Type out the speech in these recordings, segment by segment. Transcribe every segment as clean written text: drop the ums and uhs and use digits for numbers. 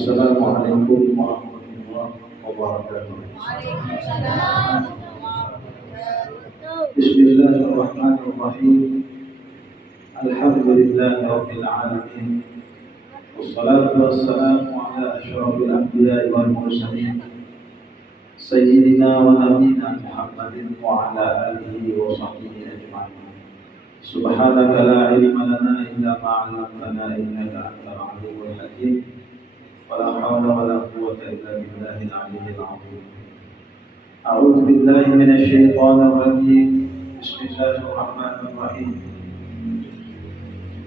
Assalamualaikum warahmatullahi wabarakatuh. Bismillahirrahmanirrahim. Alhamdulillahirabbil alamin. Wassalatu wassalamu ala asyrofil anbiya'i wal mursalin sayyidina wa nabiyina Muhammadin wa ala alihi wa sahbihi ajma'in. Subhanaka la ilma lana illa ma 'allamtana innaka antal alimul hakim. Wala haula wala quwwata illa billahil aliyyil azim. A'udzu billahi minasy syaithanir rajim. Bismillahirrahmanirrahim.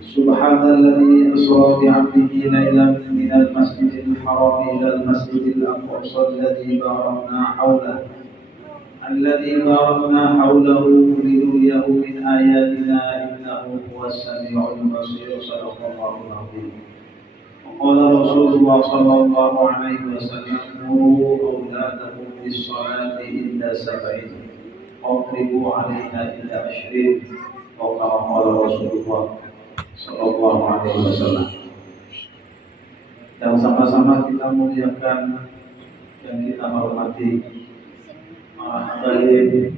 Subhanalladzi asra bi'abdihi lailan minal masjidil haram ilal masjidil aqsa alladzi barakna hawlahu linuriyahu min ayatina innahu huwas samiul basir. Shadaqallahul azim. Qala Rasulullah sallallahu alaihi wasallam, muru auladakum bis salati inda sab'in wadribu 'alaiha inda ashrin. Qala Rasulullah sallallahu alaihi wasallam. Yang sama-sama kita muliakan dan kita hormati para habaib,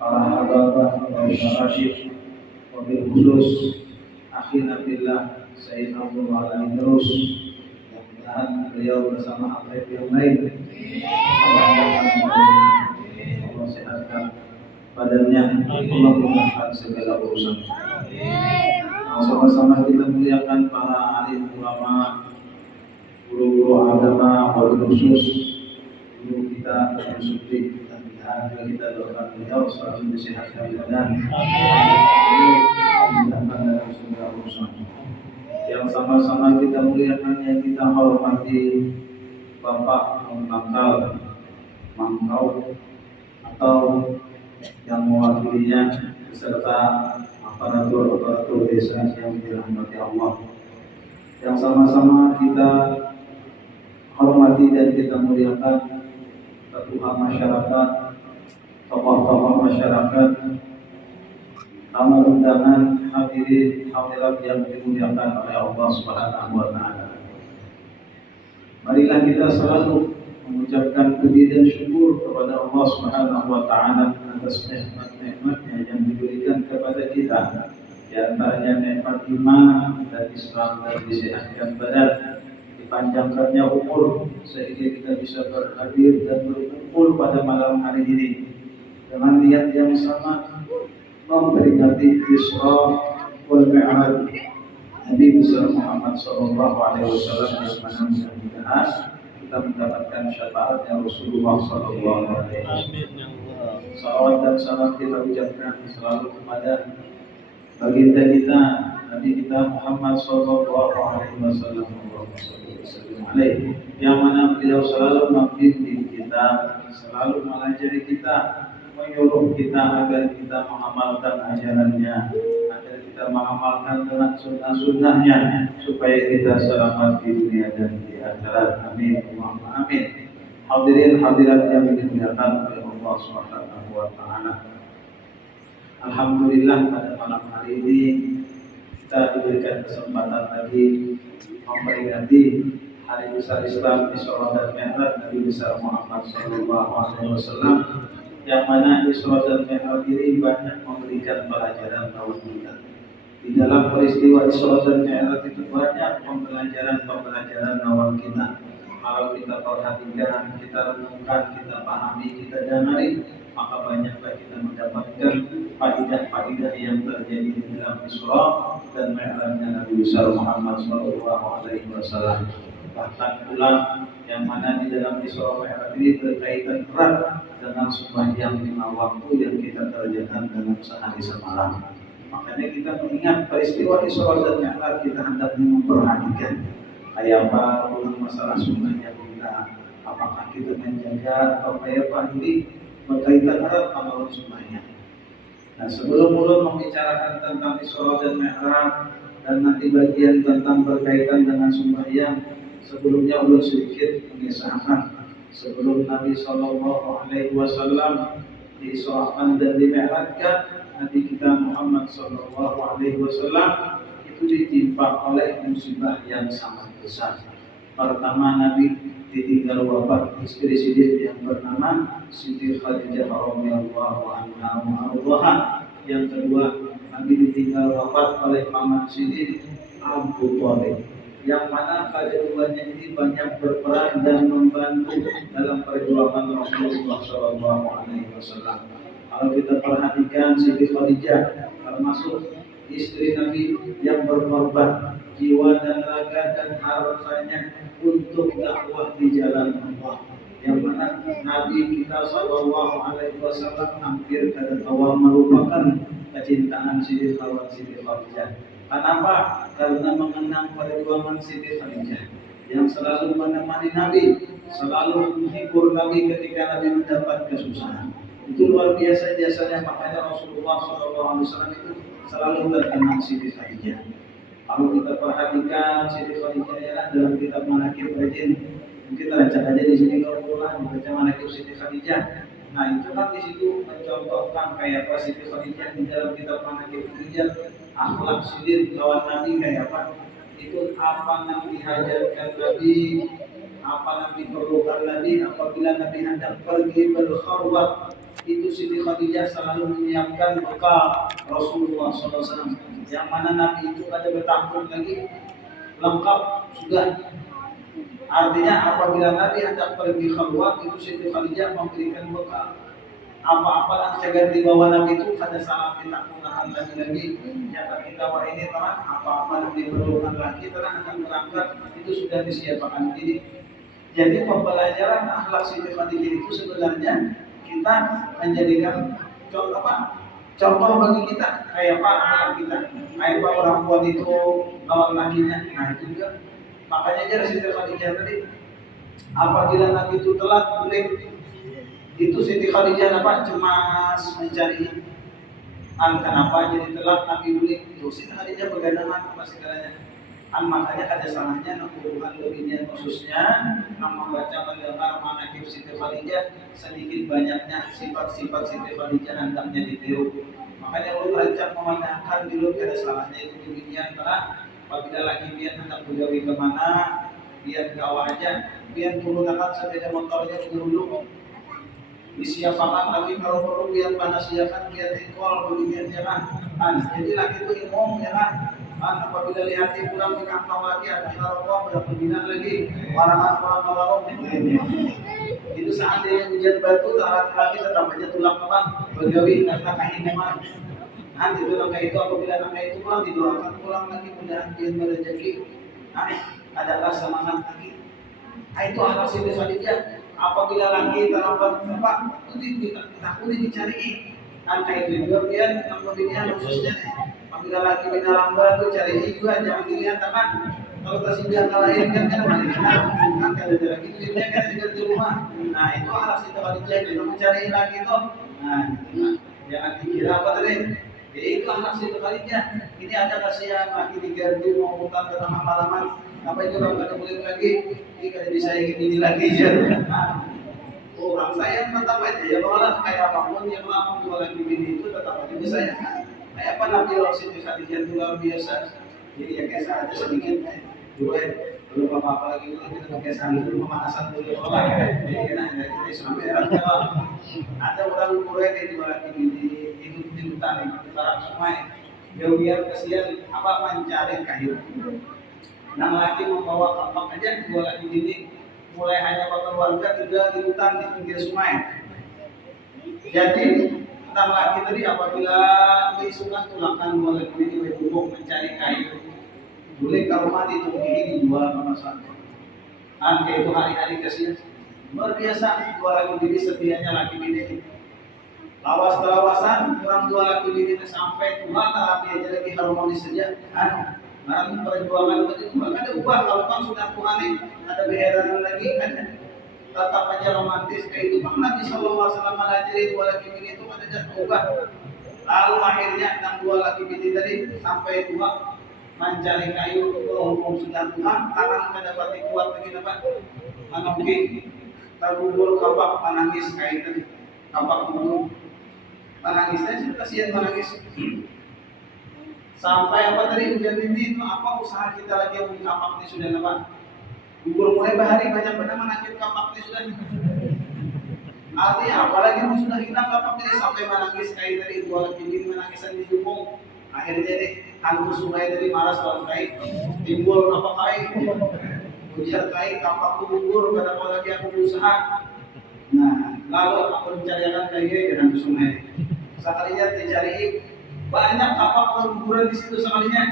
para hababah, para syarashid, wabil khusus akhina billah Sayyid Abdullah Al-Idrus. Mudah-mudahan beliau bersama habaib yang lain Allah sehatkan badannya, Allah mudahkan segala urusan. Sama-sama kita muliakan para alim ulama, guru-guru agama, wabil khusus guru kita Syamsuddin, dan kita doakan beliau selalu disehatkan badan, mudahkan dalam segala urusan. Yang sama-sama kita muliakan, yang kita hormati Bapak Mangkau atau yang mewakilinya beserta aparatur desa yang dirahmati Allah. Yang sama-sama kita hormati dan kita muliakan ketua masyarakat, tokoh-tokoh masyarakat, tamu undangan, hadirin hadirat yang dimuliakan oleh Allah Subhanahu wa taala. Marilah kita selalu mengucapkan puji dan syukur kepada Allah Subhanahu wa taala atas nikmat-nikmatnya yang diberikan kepada kita. Di antaranya nikmat iman dan Islam, dan disehatkan badan, dipanjangkannya umur sehingga kita bisa berhadir dan berkumpul pada malam hari ini dengan niat yang sama, memperingati Isra wal Mi'raj Nabi besar Muhammad sallallahu alaihi wasallam, yang mana mudah-mudahan kita mendapatkan syafaatnya Rasulullah sallallahu alaihi wasallam. Salawat dan salam kita ucapkan selalu kepada baginda kita, Nabi kita Muhammad sallallahu alaihi wasallam, yang mana beliau selalu membimbing kita, selalu mengajari kita, menyuruh kita agar kita mengamalkan ajarannya, agar kita mengamalkan dengan sunnah-sunnahnya, supaya kita selamat di dunia dan di akhirat. Amin, Allahumma amin. Hadirin hadirat yang dimuliakan oleh Allah Subhanahu wa taala. Alhamdulillah, pada malam hari ini kita diberikan kesempatan lagi memperingati hari besar Islam, Isra dan Mi'raj Nabi besar Muhammad sallallahu alaihi wasallam, yang mana Isra dan Mi'raj ini banyak memberikan pelajaran bagi kita. Di dalam peristiwa Isra dan Mi'raj itu banyak pembelajaran awal kita. Kalau kita perhatikan, kita renungkan, kita pahami, kita dalami, maka banyaklah kita mendapatkan faidah-faidah yang terjadi di dalam Isra dan Mi'rajnya Nabi besar Muhammad sallallahu alaihi wasallam. Bahkan pula yang mana di dalam Isra Mi'raj ini berkaitan erat dengan sembahyang 5 waktu yang kita kerjakan dalam sehari semalam. Makanya kita mengingat peristiwa Isra dan Mi'raj, kita hendaknya memperhatikan kayak apa ulang masalah sunnahnya kita, apakah kita menjaga atau kayak apa, ini berkaitan erat dengan sunnahnya. Nah, sebelum membicarakan tentang Isra dan Mi'raj dan nanti bagian tentang berkaitan dengan sembahyang, sebelumnya ulun sedikit mengisahkan sebelum Nabi sallallahu alaihi wasallam diisrakan dan dimi'rajkan, Nabi kita Muhammad sallallahu alaihi wasallam itu ditimpa oleh musibah yang sangat besar. Pertama Nabi ditinggal wafat istri Siddiq yang bernama Siti Khadijah radhiyallahu anha wa ardhaha. Yang kedua Nabi ditinggal wafat oleh paman Siddiq Abu Thalib, yang mana keduanya ini banyak berperan dan membantu dalam perjuangan Rasulullah SAW. Kalau kita perhatikan Siti Khadijah termasuk istri Nabi yang berkorban jiwa dan raga dan hartanya untuk dakwah di jalan Allah. Yang mana Nabi kita SAW hampir kada tahu merupakan kecintaan Siti Khadijah. Kenapa? Karena mengenang perjuangan Siti Khadijah yang selalu menemani Nabi, selalu menghibur Nabi ketika Nabi mendapat kesusahan. Itu luar biasa jasanya, makanya Rasulullah SAW itu selalu terkenang Siti Khadijah. Kalau kita perhatikan Siti Khadijah ya dalam kitab Manaqib Rajin, mungkin kita baca aja di sini kalau pulang baca Manaqib Siti Khadijah. Nah itu kan di situ mencontohkan kayak apa Siti Khadijah di dalam kitab Manaqib Rajin, akhlak Siddiq lawan Nabi kayak apa, itu apa yang dihajarkan Nabi, apa yang diperlukan Nabi apabila Nabi hendak pergi berkhulwat. Itu Siti Khadijah selalu menyiapkan bekal Rasulullah SAW, yang mana Nabi itu ada bertampung lagi lengkap sudah. Artinya apabila Nabi hendak pergi khulwat, itu Siti Khadijah memberikan bekal. Apa-apa yang jaga di bawah Nabi itu ada salah kita gunakan lagi. Yang kita wah ini teman, apa-apa yang diperlukan lagi teman akan berangkat itu sudah disiapkan ini. Jadi pembelajaran akhlak Siti Khadijah itu sebenarnya kita menjadikan contoh apa? Contoh bagi kita kayak apa akhlak kita, kayak apa orang tua itu lawan lakinya. Nah itu juga makanya jadi Siti Khadijah tadi apabila Nabi itu telat boleh itu Siti Khadijah apa cemas mencari kenapa jadi telat Nabi boleh itu Siti Khadijah bergandengan apa segalanya. Makanya ada salahnya hubungan lebihnya khususnya membaca mendengar Manaqib Siti Khadijah, sedikit banyaknya sifat-sifat Siti Khadijah hendaknya ditiru. Makanya ulun rancang memandangkan dulu ada salahnya itu demikian, karena apabila lagi dia hendak berjauh kemana, dia gawa aja, dia turunkan sepeda motornya dulu, disiapkan lagi kalau perlu biar panasiakan biar ekol begini jangan. Jadi lagi itu imam ya kan. Apabila lihat pulang di kantong lagi ada rokok berbina lagi orang kawarong itu seandainya hujan batu laki-laki tetap aja tulang teman bergawi karena kehidupan. Nanti tulang kayak itu apabila anak itu pulang didoakan pulang lagi mudah-mudahan dia berrezeki. Adalah semangat lagi. Itu anak Siti Khadijah. Apabila lagi terlambat apa itu ditakuni dicari kayak itu juga dia kemudian khususnya apabila lagi bina lambat tuh cari juga jangan dilihat teman. Kalau kasih dia ngalahin kan balik kan kalau ada lagi duitnya kan di rumah. Nah itu anak Siti Khadijah dia mencari lagi tuh. Nah jangan dikira apa tadi. Itu anak Siti Khadijah. Ini ada kasihan lagi diganti mau utang ke tengah malaman. Apa itu kalau ada boleh lagi ini kalau disayangin ini lagi ya. Orang sayang tetap aja ya malah kayak apapun yang lama dua lagi ini itu tetap aja disayangkan. Kayak apa Nabi Siti Khadijah itu luar biasa. Jadi ya kisah aja sedikit dua belum apa-apa lagi kita pakai sandal dulu pemanasan dulu orang. Jadi kena dari sampai ada orang Quraisy di bawah ini hidup di hutan di barat sungai. Dia biar kesian apa mencari kayu. Yang laki membawa kampak aja, dua laki ini mulai hanya keluarga juga di hutan di pinggir sungai. Jadi tentang laki tadi apabila diisukan tulangkan dua laki ini berhubung mencari kayu, boleh kalau mati itu ini dijual sama sana. Angka itu hari-hari kasihan. Luar biasa dua laki ini setianya laki ini. Lawas-lawasan orang dua laki ini sampai tua tapi aja lagi harmonis saja. Karena perjuangan itu ada ubah kalau kan sudah Tuhan ada beheran lagi kan tetap aja romantis kayak itu kan Nabi SAW mengajari dua laki bini itu ada jatuh ubah. Lalu akhirnya enam dua laki bini tadi sampai tua mencari kayu berhubung sudah Tuhan tangan mendapat kuat lagi dapat menunggi terbubur kapak menangis kayak tadi kapak bulu menangisnya sudah kasihan menangis. Sampai apa tadi hujan ini itu apa usaha kita lagi yang kapak ini sudah dapat Gugur mulai bahari banyak benar menakit kapaknya sudah. Artinya apalagi mau sudah hilang kapaknya sampai menangis kayak tadi dua laki ini menangisan di jumbo. Akhirnya deh hantu sungai dari maras lawan kai timbul apa kai ujar kai kapak gugur pada lagi aku berusaha. Nah lalu aku mencarikan kai dengan sungai. Sekalinya dicari banyak kapak guguran di situ sekalinya.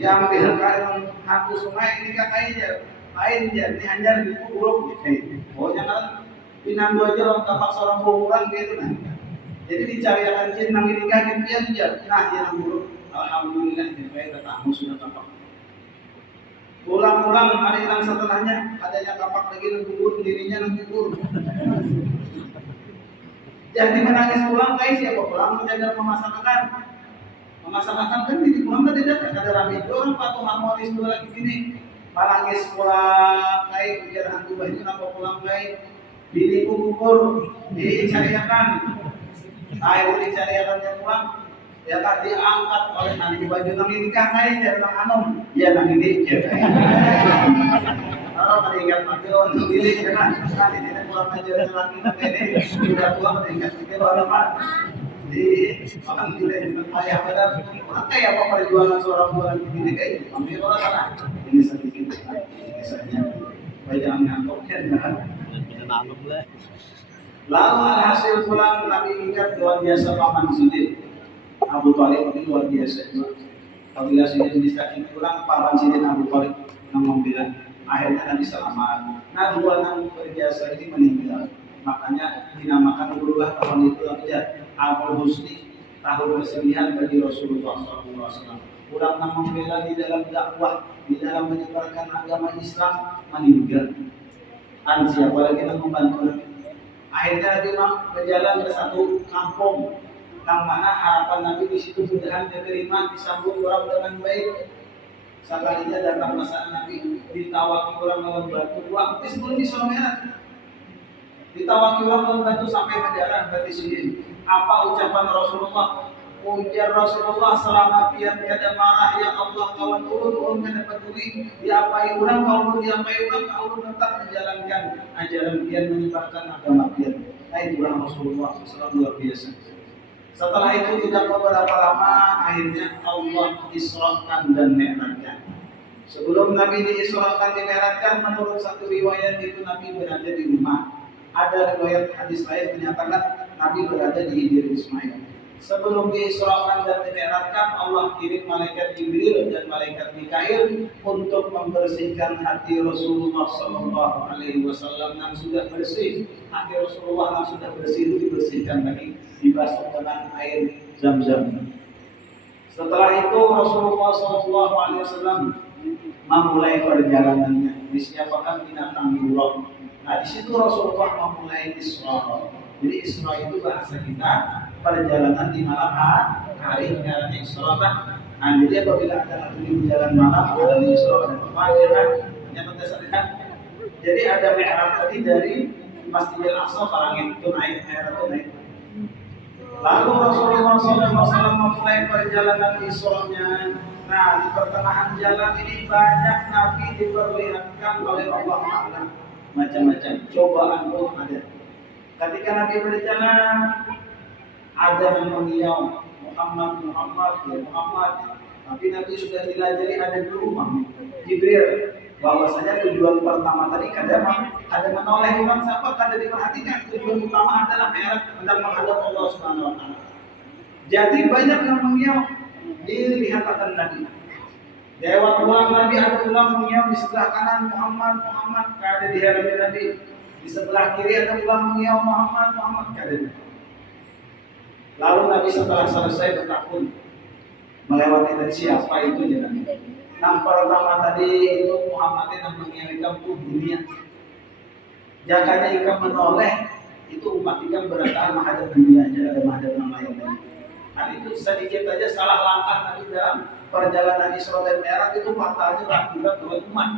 Dia ambil kain hantu sungai ini kakaknya lain dia ini hanya di buruk gitu. Pokoknya kan pinan dua aja orang kapak seorang buruan gitu nah. Jadi dicari akan jin nang nikah gitu ya dia. Nah dia nang buruk. Alhamdulillah kita tahu sudah kapak. Ulang-ulang ada yang setelahnya adanya kapak lagi nang gugur dirinya nang gugur. Jadi menangis pulang guys ya pulang menjaga memasakkan. Memasakkan kan di pulang kan tidak ada rame orang patung harmonis dua lagi gini. Malangis pulang kayak biar hantu baju apa pulang kayak bini gugur dicariakan air dicariakan yang pulang ya kan diangkat oleh hantu baju nang ini kan kayak jangan anom ya nang ini ya kayak kalau meningkat makilo untuk diri jangan kan ini pulang aja lagi ini tidak pulang meningkat makilo apa di makan gila ayah benar orang kayak apa perjuangan seorang bulan begini kayak ambil orang sana ini sedikit ini saja jangan ngantuk kan lalu hasil pulang Nabi ingat luar biasa paman Sidin Abu Thalib ini luar biasa apabila Sidin disakiti pulang paman Sidin Abu Thalib yang membela akhirnya Nabi selamat nah dua nang berjasa ini meninggal makanya dinamakan dululah tahun itu aja Abul Husni tahun kesedihan bagi Rasulullah SAW. Kurang membela di dalam dakwah, di dalam menyebarkan agama Islam meninggal. Siapa lagi yang membantu? Akhirnya Nabi berjalan ke satu kampung, yang mana harapan Nabi di situ mudahan diterima, disambut orang dengan baik. Sekalinya datang masa Nabi ditawaki orang membantu uang, sebelum disomeran. Ditawaki orang membantu sampai berjalan berarti sini. Apa ucapan Rasulullah? Ujar Rasulullah selama pian tiada marah ya Allah kawan turun kada peduli diapai orang kalau diapai orang kalau tetap menjalankan ajaran pian menyebarkan agama pian. Nah itulah Rasulullah SAW luar biasa. Setelah itu tidak beberapa lama akhirnya Allah isrohkan dan mi'rajkan. Sebelum Nabi diisrohkan dimi'rajkan menurut satu riwayat itu Nabi berada di rumah. Ada riwayat hadis lain menyatakan Nabi berada di Hijr Ismail. Sebelum diisrakan dan dimi'rajkan, Allah kirim malaikat Jibril dan malaikat Mikail untuk membersihkan hati Rasulullah SAW yang sudah bersih. Hati Rasulullah yang sudah bersih itu dibersihkan lagi, dibasuh dengan air Zam-Zam. Setelah itu Rasulullah SAW memulai perjalanannya. Disiapkan binatang buruk. Nah di situ Rasulullah memulai Isra. Jadi Isra itu bahasa kita perjalanan di malam hari jalan Isra. Nah jadi apabila ada di jalan malam ada Isra ada apa ya yang berdasarkan. Jadi ada mi'raj tadi dari Masjidil Aqsa ke langit itu naik mi'raj itu naik. Lalu Rasulullah SAW memulai perjalanan Isra-nya. Nah di pertengahan jalan ini banyak Nabi diperlihatkan oleh Allah Taala. Macam-macam cobaan pun ada. Ketika Nabi berjalan, ada yang mengiau Muhammad, tapi Nabi sudah dilajari ada di rumah Jibril. Bahwasanya tujuan pertama tadi ada menoleh orang siapa kada diperhatikan. Tujuan utama adalah hendak menghadap Allah Subhanahu Wa Taala. Jadi banyak yang mengiau dilihat akan Nabi. Lewat ulang Nabi ada ulang mengiau di sebelah kanan Muhammad kada di hadapan Nabi. Di sebelah kiri ada ulang mengiau Muhammad kada. Lalu Nabi setelah selesai bertakun melewati dari siapa itu ya Nabi. Yang pertama tadi itu Muhammad yang mengiau ikam dunia. Jakanya ikam menoleh itu umat ikam berada menghadap dunia aja ada menghadap nama yang lain. Nah itu sedikit saja salah langkah Nabi dalam perjalanan Isra dan Mi'raj itu matanya akibat dua umat.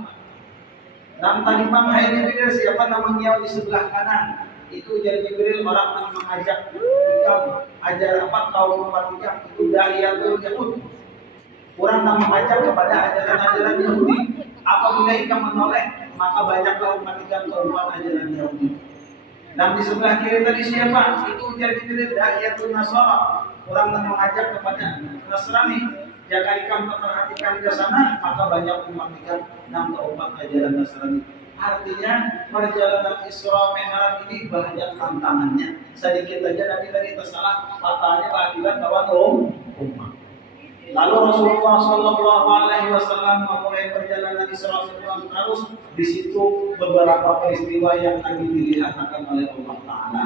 Dan tadi Hai Jibril siapa namanya di sebelah kanan itu jadi Jibril orang yang mengajak ikam ajar apa kaum umat ikam itu Da'iyatul Yahud. Orang yang mengajak kepada ajaran-ajaran Yahudi. Apabila ikam menoleh, maka banyaklah umat ikam keempat ajaran Yahudi. Dan di sebelah kiri tadi siapa? Itu ujar Jibril, Da'iyatul Nasara, orang yang mengajak kepada Nasrani. Jika ikam memperhatikan ke sana, maka banyak umat ikam dan keempat ajaran Nasrani. Artinya perjalanan Isra Mi'raj ini banyak tantangannya. Sedikit saja Nabi tadi tersalah, patahnya keadilan kawan umat. Lalu Rasulullah Shallallahu Alaihi Wasallam memulai perjalanan Isra Mi'raj. Di situ beberapa peristiwa yang Nabi dilihatkan oleh Allah Taala.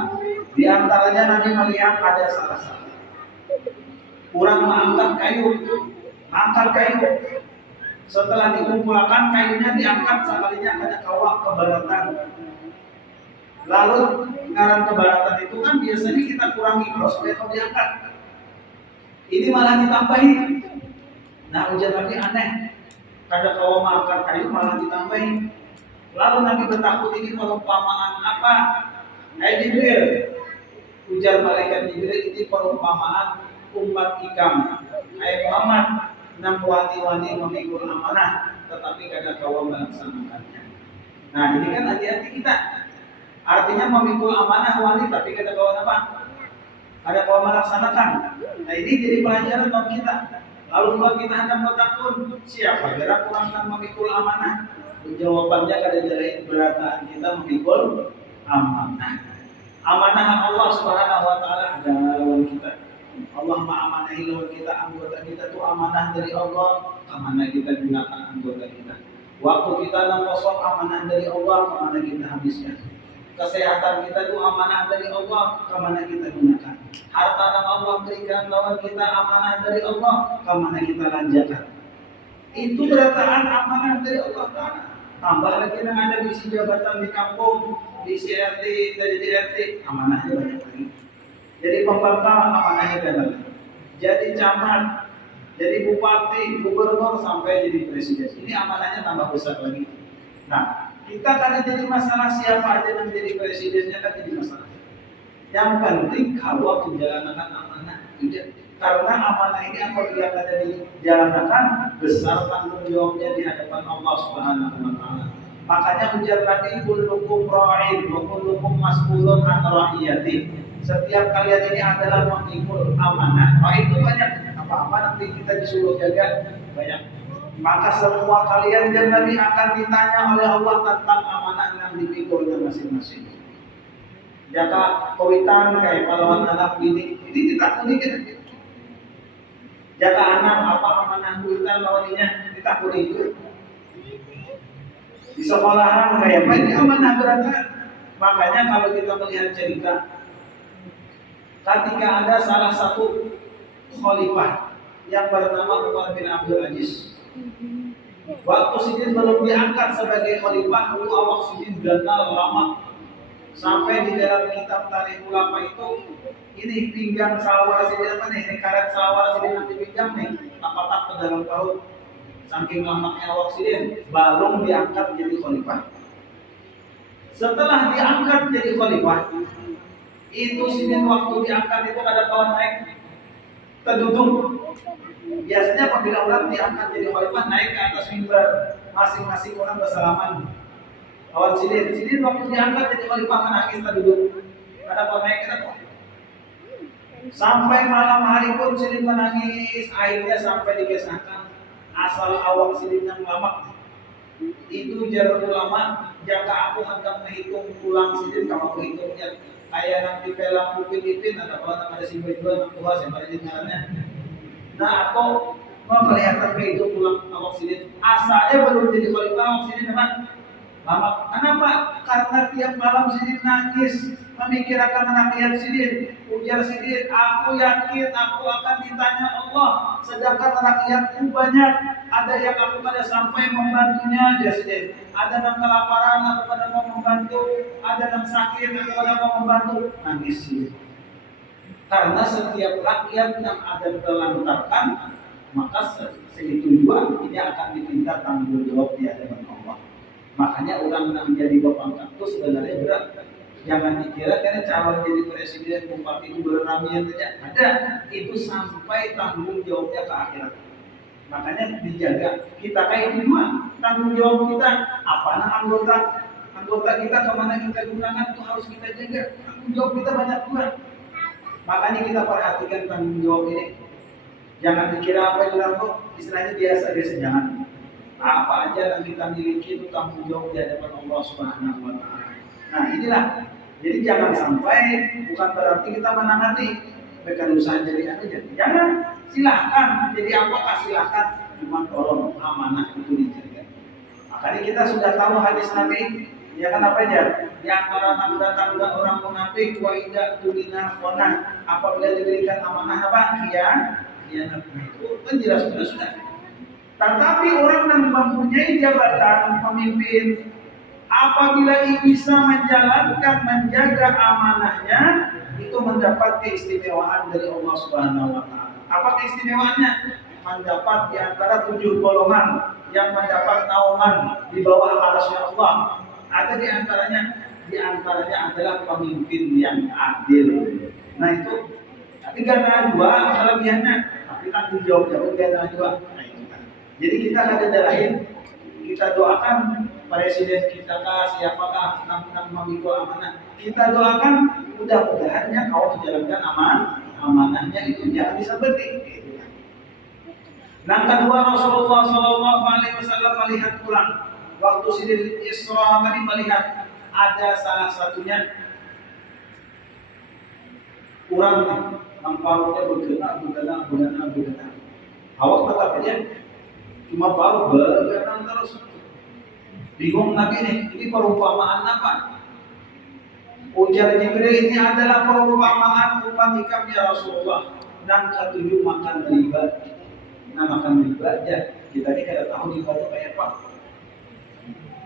Di antaranya Nabi melihat ada salah satu orang mengangkat kayu. Setelah dikumpulkan kayunya diangkat sekalinya ada kawah keberatan. Lalu ngaran keberatan itu kan biasanya kita kurangi terus kalau diangkat. Ini malah ditambahi. Nah ujar Nabi aneh. Kada kawah mengangkat kayu malah ditambahi. Lalu Nabi bertakut ini perumpamaan apa? Hai Jibril. Ujar malaikat Jibril ini perumpamaan umat ikam. Hai Muhammad. 6 wani-wani memikul amanah tetapi kada kawam melaksanakannya. Nah ini kan hati-hati kita. Artinya memikul amanah wani tapi kada kawam apa? Kada kawam melaksanakan. Nah ini jadi pelajaran buat kita. Lalu kalau kita hendak bertakun, siapa gerak orang yang memikul amanah? Jawabannya kada jelain berataan kita memikul amanah. Amanah Allah Subhanahu wa taala ada lawan kita. Allah ma'amanahi lawan kita, anggota kita itu amanah dari Allah, amanah kita gunakan anggota kita. Waktu kita yang kosong amanah dari Allah, amanah kita habiskan. Kesehatan kita itu amanah dari Allah, amanah kita gunakan. Harta yang Allah berikan lawan kita amanah dari Allah, amanah kita lanjakan. Itu berataan amanah dari Allah Ta'ala. Tambah lagi yang ada di jabatan di kampung, di CRT, dari DRT, amanahnya banyak lagi. Jadi pembangkang amanahnya banyak. Jadi camat, jadi bupati, gubernur sampai jadi presiden. Ini amanahnya tambah besar lagi. Nah, kita kan jadi masalah siapa aja yang jadi presidennya kan jadi masalah. Yang penting kalau menjalankan amanah tidak. Karena amanah ini apabila ada dijalankan besar tanggung jawabnya di hadapan Allah Subhanahu wa taala. Makanya ujar Nabi kullukum ra'in wa kullukum mas'ulun an ra'iyati. Setiap kalian ini adalah memikul amanah. Ra'in itu banyak. Apa-apa nanti kita disuruh jaga banyak. Maka semua kalian dan Nabi akan ditanya oleh Allah tentang amanah yang dipikulnya masing-masing. Jaka kawitan kayak pahlawan anak ini ditakuni kan? Jaka anak apa amanah kawitan lawannya ditakuni itu. Di sekolahan kayak apa ini amanah berat. Makanya kalau kita melihat cerita, ketika ada salah satu khalifah yang bernama Umar bin Abdul Aziz. Waktu Sidin belum diangkat sebagai khalifah, dulu awak Sidin gagal lama. Sampai di dalam kitab Tarikh Ulama itu, ini pinggang salawar Sidin apa nih? Ini karet salawar Sidin nanti pinggang nih, tak ke dalam perut. Saking lamanya awak Sidin, belum diangkat jadi khalifah. Setelah diangkat jadi khalifah, itu Sidin waktu diangkat itu ada kawan naik terduduk. Biasanya apabila orang diangkat jadi khalifah naik ke atas mimbar, masing-masing orang bersalaman. Kawan Sidin waktu diangkat jadi khalifah menangis terduduk. Ada kawan naik kenapa? Sampai malam hari pun Sidin menangis, akhirnya sampai dikisahkan asal awak Sidin yang lama. Itu jar ulama, jika aku hendak menghitung pulang Sidin, kamu menghitungnya kayak nanti pelang upin-ipin atau kalau ada si berdua anak tua yang pada jenarnya. Nah aku memperlihatkan ke itu pulang awak Sidin. Asalnya belum jadi khalifah awak Sidin teman. Lama. Kenapa? Karena tiap malam Sidin nangis memikirkan rakyat Sidin. Ujar Sidin, aku yakin aku akan ditanya Allah. Sedangkan rakyatku banyak. Ada yang aku pada sampai membantunya aja Sidin. Ada yang kelaparan aku pada mau membantu. Ada yang sakit aku pada mau membantu. Nangis Sidin. Karena setiap rakyat yang ada terlantarkan, maka segitu juga ini akan diminta tanggung jawab di hadapan Allah. Makanya orang yang menjadi bapak itu sebenarnya berat. Jangan dikira karena calon jadi presiden, bupati, gubernur, tidak ada. Itu sampai tanggung jawabnya ke akhirat. Makanya dijaga. Kita kayak gimana? Tanggung jawab kita. Apa anggota kita kemana kita gunakan itu harus kita jaga. Tanggung jawab kita banyak juga. Makanya kita perhatikan tanggung jawab ini. Jangan dikira apa yang kok istilahnya biasa jangan. Apa aja yang kita miliki itu tanggung jawab di hadapan Allah Subhanahu wa taala. Nah, inilah. Jadi jangan sampai bukan berarti kita menangani mereka usaha jadi aja. Jangan, silahkan jadi apakah silahkan, cuma tolong amanah itu dijaga. Makanya kita sudah tahu hadis Nabi, ya kan apa aja? Di antara tanda-tanda orang munafik wa idza tulina khana, apabila diberikan amanah apa? Khianat. Itu kan jelas sudah. Tetapi orang yang mempunyai jabatan pemimpin, apabila bisa menjaga amanahnya, itu mendapat keistimewaan dari Allah Subhanahu wa taala. Apa keistimewaannya? Mendapat di antara 7 golongan yang mendapat naungan di bawah arsy Allah. Ada di antaranya adalah pemimpin yang adil. Nah itu, tapi karena dua kelebihannya, tapi tanggung jawabnya karena dua. Jadi kita ada lain, kita doakan presiden kita siapakah yang memikul amanah. Kita doakan mudah-mudahannya kau menjalankan amanahnya itu jangan seperti itu. Nah kedua, Rasulullah Shallallahu Alaihi Wasallam melihat pulang waktu Sidin Isra tadi, melihat ada salah satunya kurang namparutnya bergerak. Awak tetap aja cuma baru bergerak terus. Bingung Nabi ini perumpamaan apa? Ujar Jibril, ini adalah perumpamaan umat ikam ya Rasulullah. Dan ketujuh makan riba. Nah makan riba aja. Kita ini kada tahu riba itu kayak apa.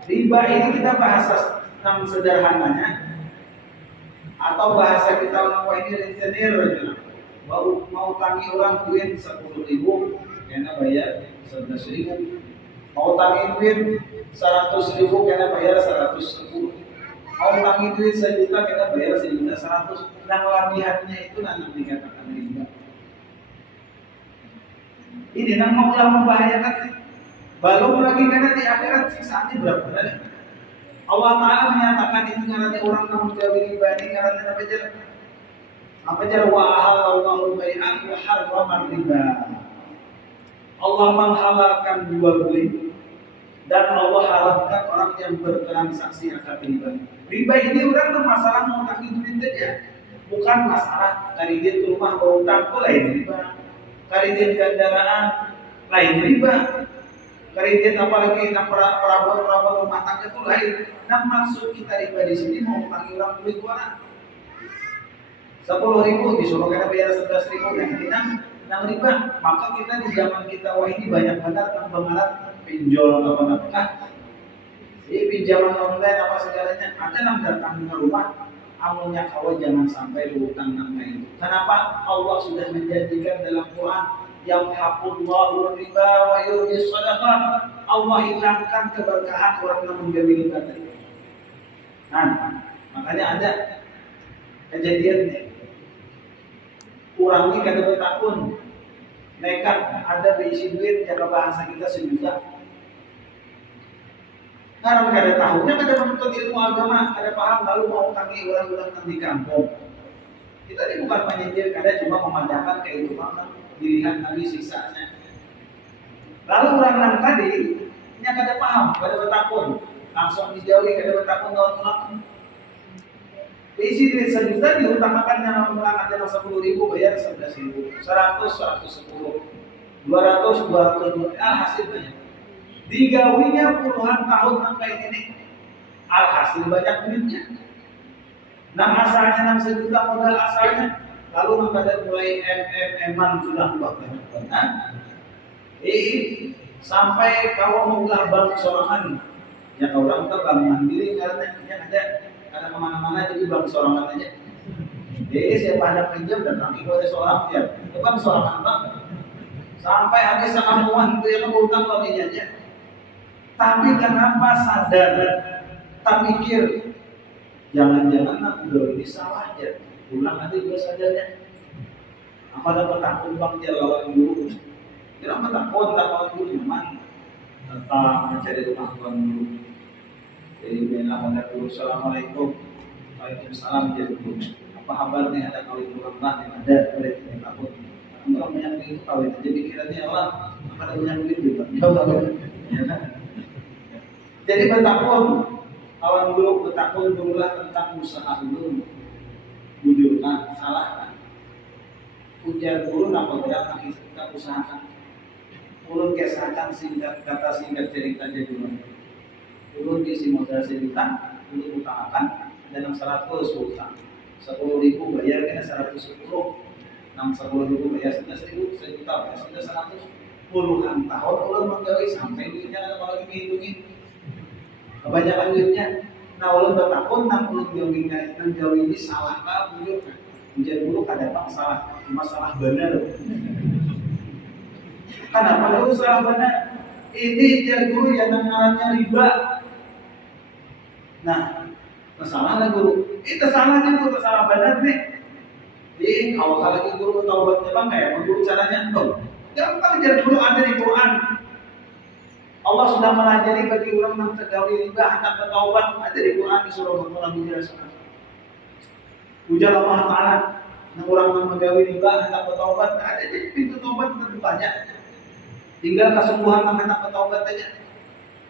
Riba ini kita bahasa yang sederhananya, atau bahasa kita orang ini rentenir, mau tangi orang duit 10.000, kena bayar 11.000. Mau tangi duit 100.000, kena bayar 110. Mau tangi duit 1 juta, kena bayar 1.100. Nah kelebihannya itu nanti dikatakan riba. Ini yang maulah membahayakan. Belum lagi karena di akhirat siksaannya berat benar. Allah Taala menyatakan ini karena orang yang menjauhi riba ini karena apa cara wa halallahu bai'an wa harrama riba. Allah menghalalkan jual beli dan Allah haramkan orang yang bertransaksi akad riba. Riba ini orang tuh masalah mau tagih duit aja, bukan masalah karidin rumah berutang itu lain riba, karidin kendaraan lain riba, karidin apalagi perabot rumah tangga itu lain. Nah maksud kita riba di sini mau tagih orang duit orang 10.000 disuruh kena bayar 11.000 dan ini nang riba. Maka kita di zaman kita wah ini banyak banget pengalat pinjol apa. Ini pinjaman online apa segalanya. Ada yang datang ke rumah, amunnya kau jangan sampai berutang nama itu. Kenapa? Allah sudah menjanjikan dalam Quran, yang haqullahu riba wa yurbi sadaqah. Allah hilangkan keberkahan orang yang menjadi riba tadi. Nah, makanya ada kejadiannya. Kurang ini kada bertakun, nekat ada berisi duit jaga bahasa kita 1 juta. Karena kada tahunya kada menuntut ilmu agama, kada paham lalu mau tangi orang-orang di kampung. Kita ini bukan menyindir, kada cuma memandangkan kehidupan dilihat Nabi siksaannya. Lalu orang tadi nya kada paham, kada bertakun, langsung dijauhi kada bertakun lawan. Isi duit 1 juta diutamakan yang orang ada 10.000 bayar 11.000, 100 110, 200 200, alhasil banyak. Digawinya puluhan tahun sampai ini, alhasil banyak duitnya. Nah asalnya 1 juta modal asalnya, lalu maka mulai MM-an sudah buat banyak banget. Sampai kalau mau bank sorangan, ya orang kita bank mandiri karena yang ada kemana-mana jadi bank sorangan aja. Jadi siapa ada pinjam dan kami boleh seorang ya, itu kan sorangan bank. Sampai habis sekamuan itu yang berutang lagi aja. Tapi kenapa sadar? Tak mikir, jangan-jangan udah ini salah aja. Pulang nanti gue sadarnya. Apa dapat takut bang dia lawan dulu? Kira takut dulu nyaman, tetap mencari rumah Tuhan dulu. Jadi bila dulu assalamualaikum, waalaikumsalam jadi dulu. Apa kabarnya ada kawin ulama yang ada boleh tidak takut. Kalau banyak itu kawin jadi pikirannya Allah ada banyak duit juga. Ya kan? Jadi bertakun, kawan dulu bertakun durulah tentang usaha dulu. Bujurkan, salahkan. Ujar dulu nak bergerak kita usahakan. Ulun kesakan singkat kata singkat cerita jadi ulun isi modal cerita, ulun utamakan dan 100 utang. 10.000 bayar kena 110. 10.000 bayar sudah 1.000, 1 juta bayar sudah 100. Puluhan tahun ulun menggawe sampai duitnya ada kalau dihitungin. Kebanyakan duitnya. Nah ulun bertakun nang ulun jauh ini salah kah bujur kan? Bujur dulu kadang salah, cuma salah benar. Kenapa dulu salah benar? Ini jadi guru yang ngarannya riba. Nah, kesalahan guru. Itu salahnya guru, salah benar nih. Jadi kalau lagi guru taubatnya bang kayak guru caranya enggak. Gampang jadi guru ada di Quran. Allah sudah melajari bagi orang yang tergawi riba hendak bertaubat ada di Quran di surah Al-Baqarah dijelaskan. Ujar Allah Taala, orang yang menggawi riba hendak bertaubat ada di pintu taubat terbukanya. Tinggal kesembuhan yang hendak bertaubat saja.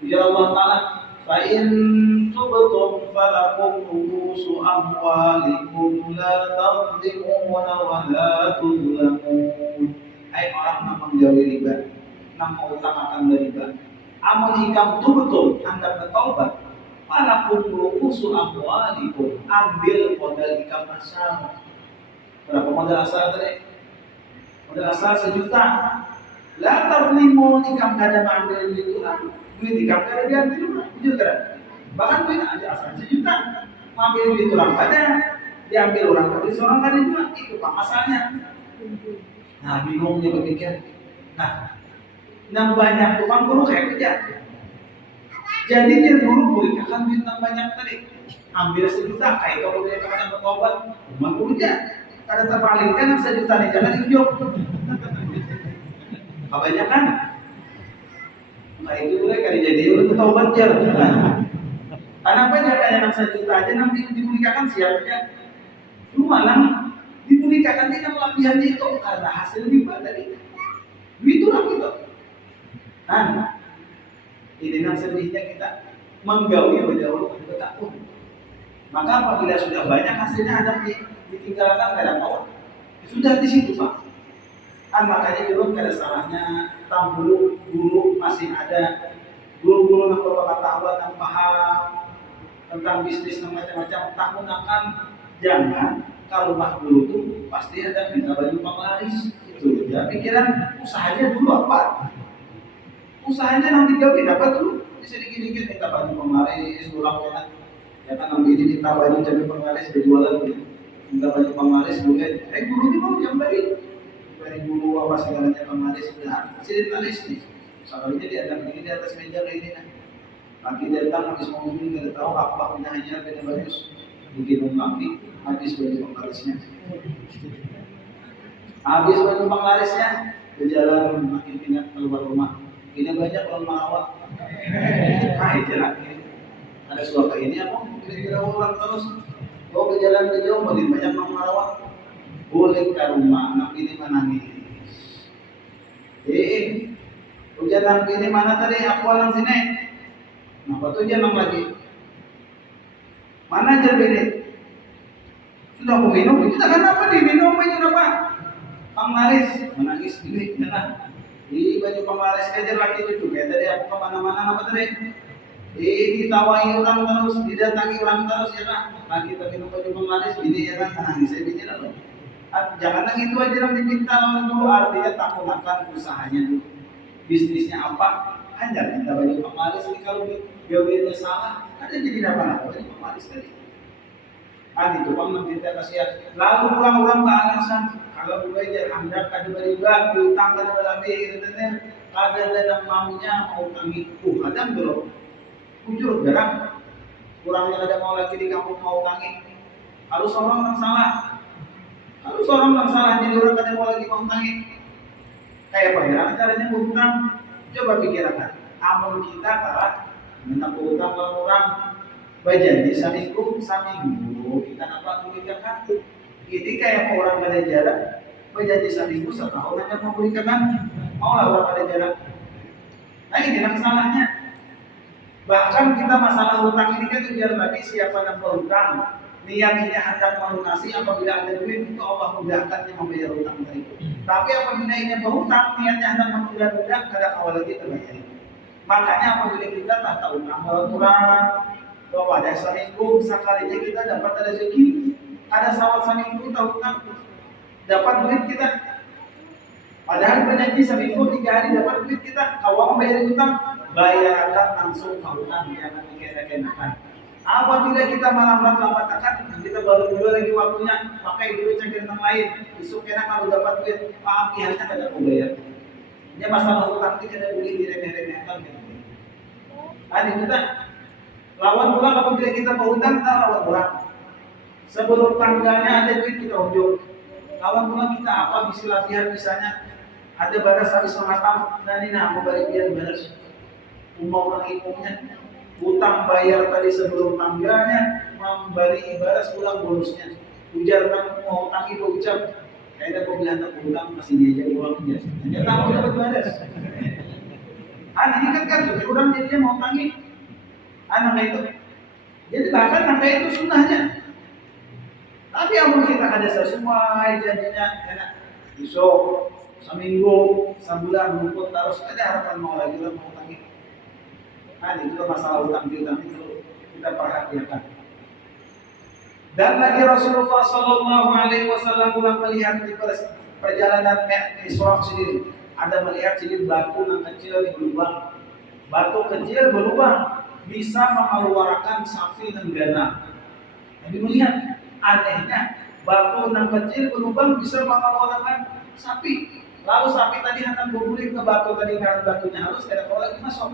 Ujar Allah Taala, fa in tubtum falakum ru'usu amwalikum la tadlimuna wa la tudlamun. Hai orang yang menggawi riba, yang mengutamakan riba. Amun hikam itu betul Anda bertaubat, falakum ru'usu amwalikum, ambil modal hikam asal. Berapa modal asal tadi? Modal asal 1 juta. La tarlimu hikam kada ambil itu lah. Duit hikam kada diambil lah. Jujur kada? Bahkan duit ada asal 1 juta. Ambil duit orang kada, diambil orang kada, seorang kada juga. Itu pak asalnya. Nah bingungnya berpikir. Nah, yang banyak tukang guru kayak kerja. Jadi dia guru berikan duit yang banyak tadi. Ambil 1 juta, kayak kalau dia kena bertobat, rumah guru aja. Kada terpaling 1 juta nih, jangan diunjuk. Kebanyakan. Nah itu boleh kali jadi udah bertobat aja. Kenapa jangan yang 1 juta aja nanti diberikan siapnya? Cuma lah diberikan dengan latihannya itu karena hasil riba tadi. Itulah gitu. Nah, ini yang sedihnya kita menggawi berdahulu bertakun. Maka apabila sudah banyak hasilnya ada ditinggalkan tidak mau. Sudah di situ pak. Makanya dulu tidak ada salahnya tampulu guru masih ada guru-guru yang berpengetahuan yang paham tentang bisnis dan macam-macam. Tahun akan jangan kalau rumah guru itu pasti ada minta baju penglaris itu. Ya pikiran usahanya dulu apa? Usahanya nanti gawe dapat dulu bisa dikit-dikit minta baju penglaris ulang kan ya kan nanti minta baju jadi penglaris berjualan ya minta baju penglaris boleh guru ini mau jam dari guru apa segalanya penglaris sudah hasil laris nih soalnya dia ada begini di atas meja kayak ini kan lagi datang habis ngomongin nggak tahu apa punyanya beda baju bikin lagi habis baju penglarisnya habis baju penglarisnya berjalan makin pindah keluar rumah. Ini banyak orang merawat. Nah itu lagi. Ada suaka ini apa? Kira-kira orang terus. Kau berjalan ke jauh, makin banyak orang merawat. Boleh ke rumah, anak ini menangis. Hujan anak ini mana tadi? Aku alang sini. Kenapa tuh jangan lagi? Mana aja ini? Sudah aku minum, itu kan apa diminum itu apa? Penglaris, menangis ini, jangan. Di baju penglaris kejar lagi itu kayak tadi aku kemana-mana apa tadi? Ditawai orang terus, didatangi orang terus ya kan? Lagi kita minum baju penglaris ini ya kan? Menangis saya bicara loh. Jangan lagi itu aja yang diminta dulu artinya tak melakukan usahanya dulu. Bisnisnya apa? Hanya minta baju penglaris ini kalau gawiannya salah, ada jadi apa-apa baju penglaris tadi. Itu bang kita kasihan. Lalu orang-orang tak alasan. Kalau belajar anda kada beribadah, utang kada berlebih, kada ada maunya mau tangi. Kadang belum. Jujur, jarang. Kurangnya ada mau lagi di kampung mau tangi. Harus orang yang salah. Harus orang yang salah jadi orang kada mau lagi mau tangi. Kayak bagaimana caranya berhutang? Coba pikirkan. Amun kita telah minta berhutang ke orang, berjanji saminggu kita dapat memberikan kartu. Ini kayak orang pada jarak, berjanji saminggu setahun hanya memberikan kartu. Mau lah orang pada jarak. Nah ini yang salahnya. Bahkan kita masalah hutang ini kan biar tadi siapa yang berhutang, niatnya hendak melunasi apabila ada duit itu Allah mudahkan yang membayar hutang tadi. Tapi apabila ini berhutang, niatnya hendak menunda-nunda, kadang awal lagi terbayar. Makanya apabila kita tak tahu tanggal kurang, bahwa pada seminggu sekalinya kita dapat rezeki, ada sawat seminggu tahu dapat duit kita. Padahal berjanji seminggu 3 hari dapat duit kita, kalau membayar hutang, bayarkan langsung hutang, jangan dikena-kenakan. Apabila kita melambat-lambatkan, kita baru dulu lagi waktunya, pakai duit cangkir yang lain, besok kena kalau dapat duit, maaf pihaknya tidak mau bayar. Ini masalah hutang ini kena boleh diremeh-remehkan. Tadi kita lawan pulang apabila kita berhutang, kita lawan pulang. Sebelum tanggalnya ada duit kita unjuk. Lawan pulang kita apa bisa latihan misalnya ada baras habis mematang, dan ini aku balik biar baras. Umum orang ilmunya hutang bayar tadi sebelum tanggalnya memberi baras pulang bonusnya. Ujar kamu mau hutang ibu ucap. Kayaknya kau bilang tak hutang masih diajak uangnya. Hanya tahu dapat baras. Ini kan kurang jadinya mau tangi anak itu. Jadi bahkan anak itu sunnahnya. Tapi amun kita ada sesuai janjinya enak besok, seminggu, sebulan rumput terus ada harapan mau lagi lah mau tangi. Itu masalah hutang piutang itu kita perhatikan. Dan lagi Rasulullah Sallallahu Alaihi Wasallam pulang melihat di perjalanan Isra sendiri. Ada melihat jadi batu yang kecil di berubah. Batu kecil berubah bisa mengeluarkan sapi dan gana. Jadi melihat anehnya batu yang kecil berubah bisa mengeluarkan sapi. Lalu sapi tadi akan berguling ke batu tadi karena batunya halus, tidak kalau lagi masuk.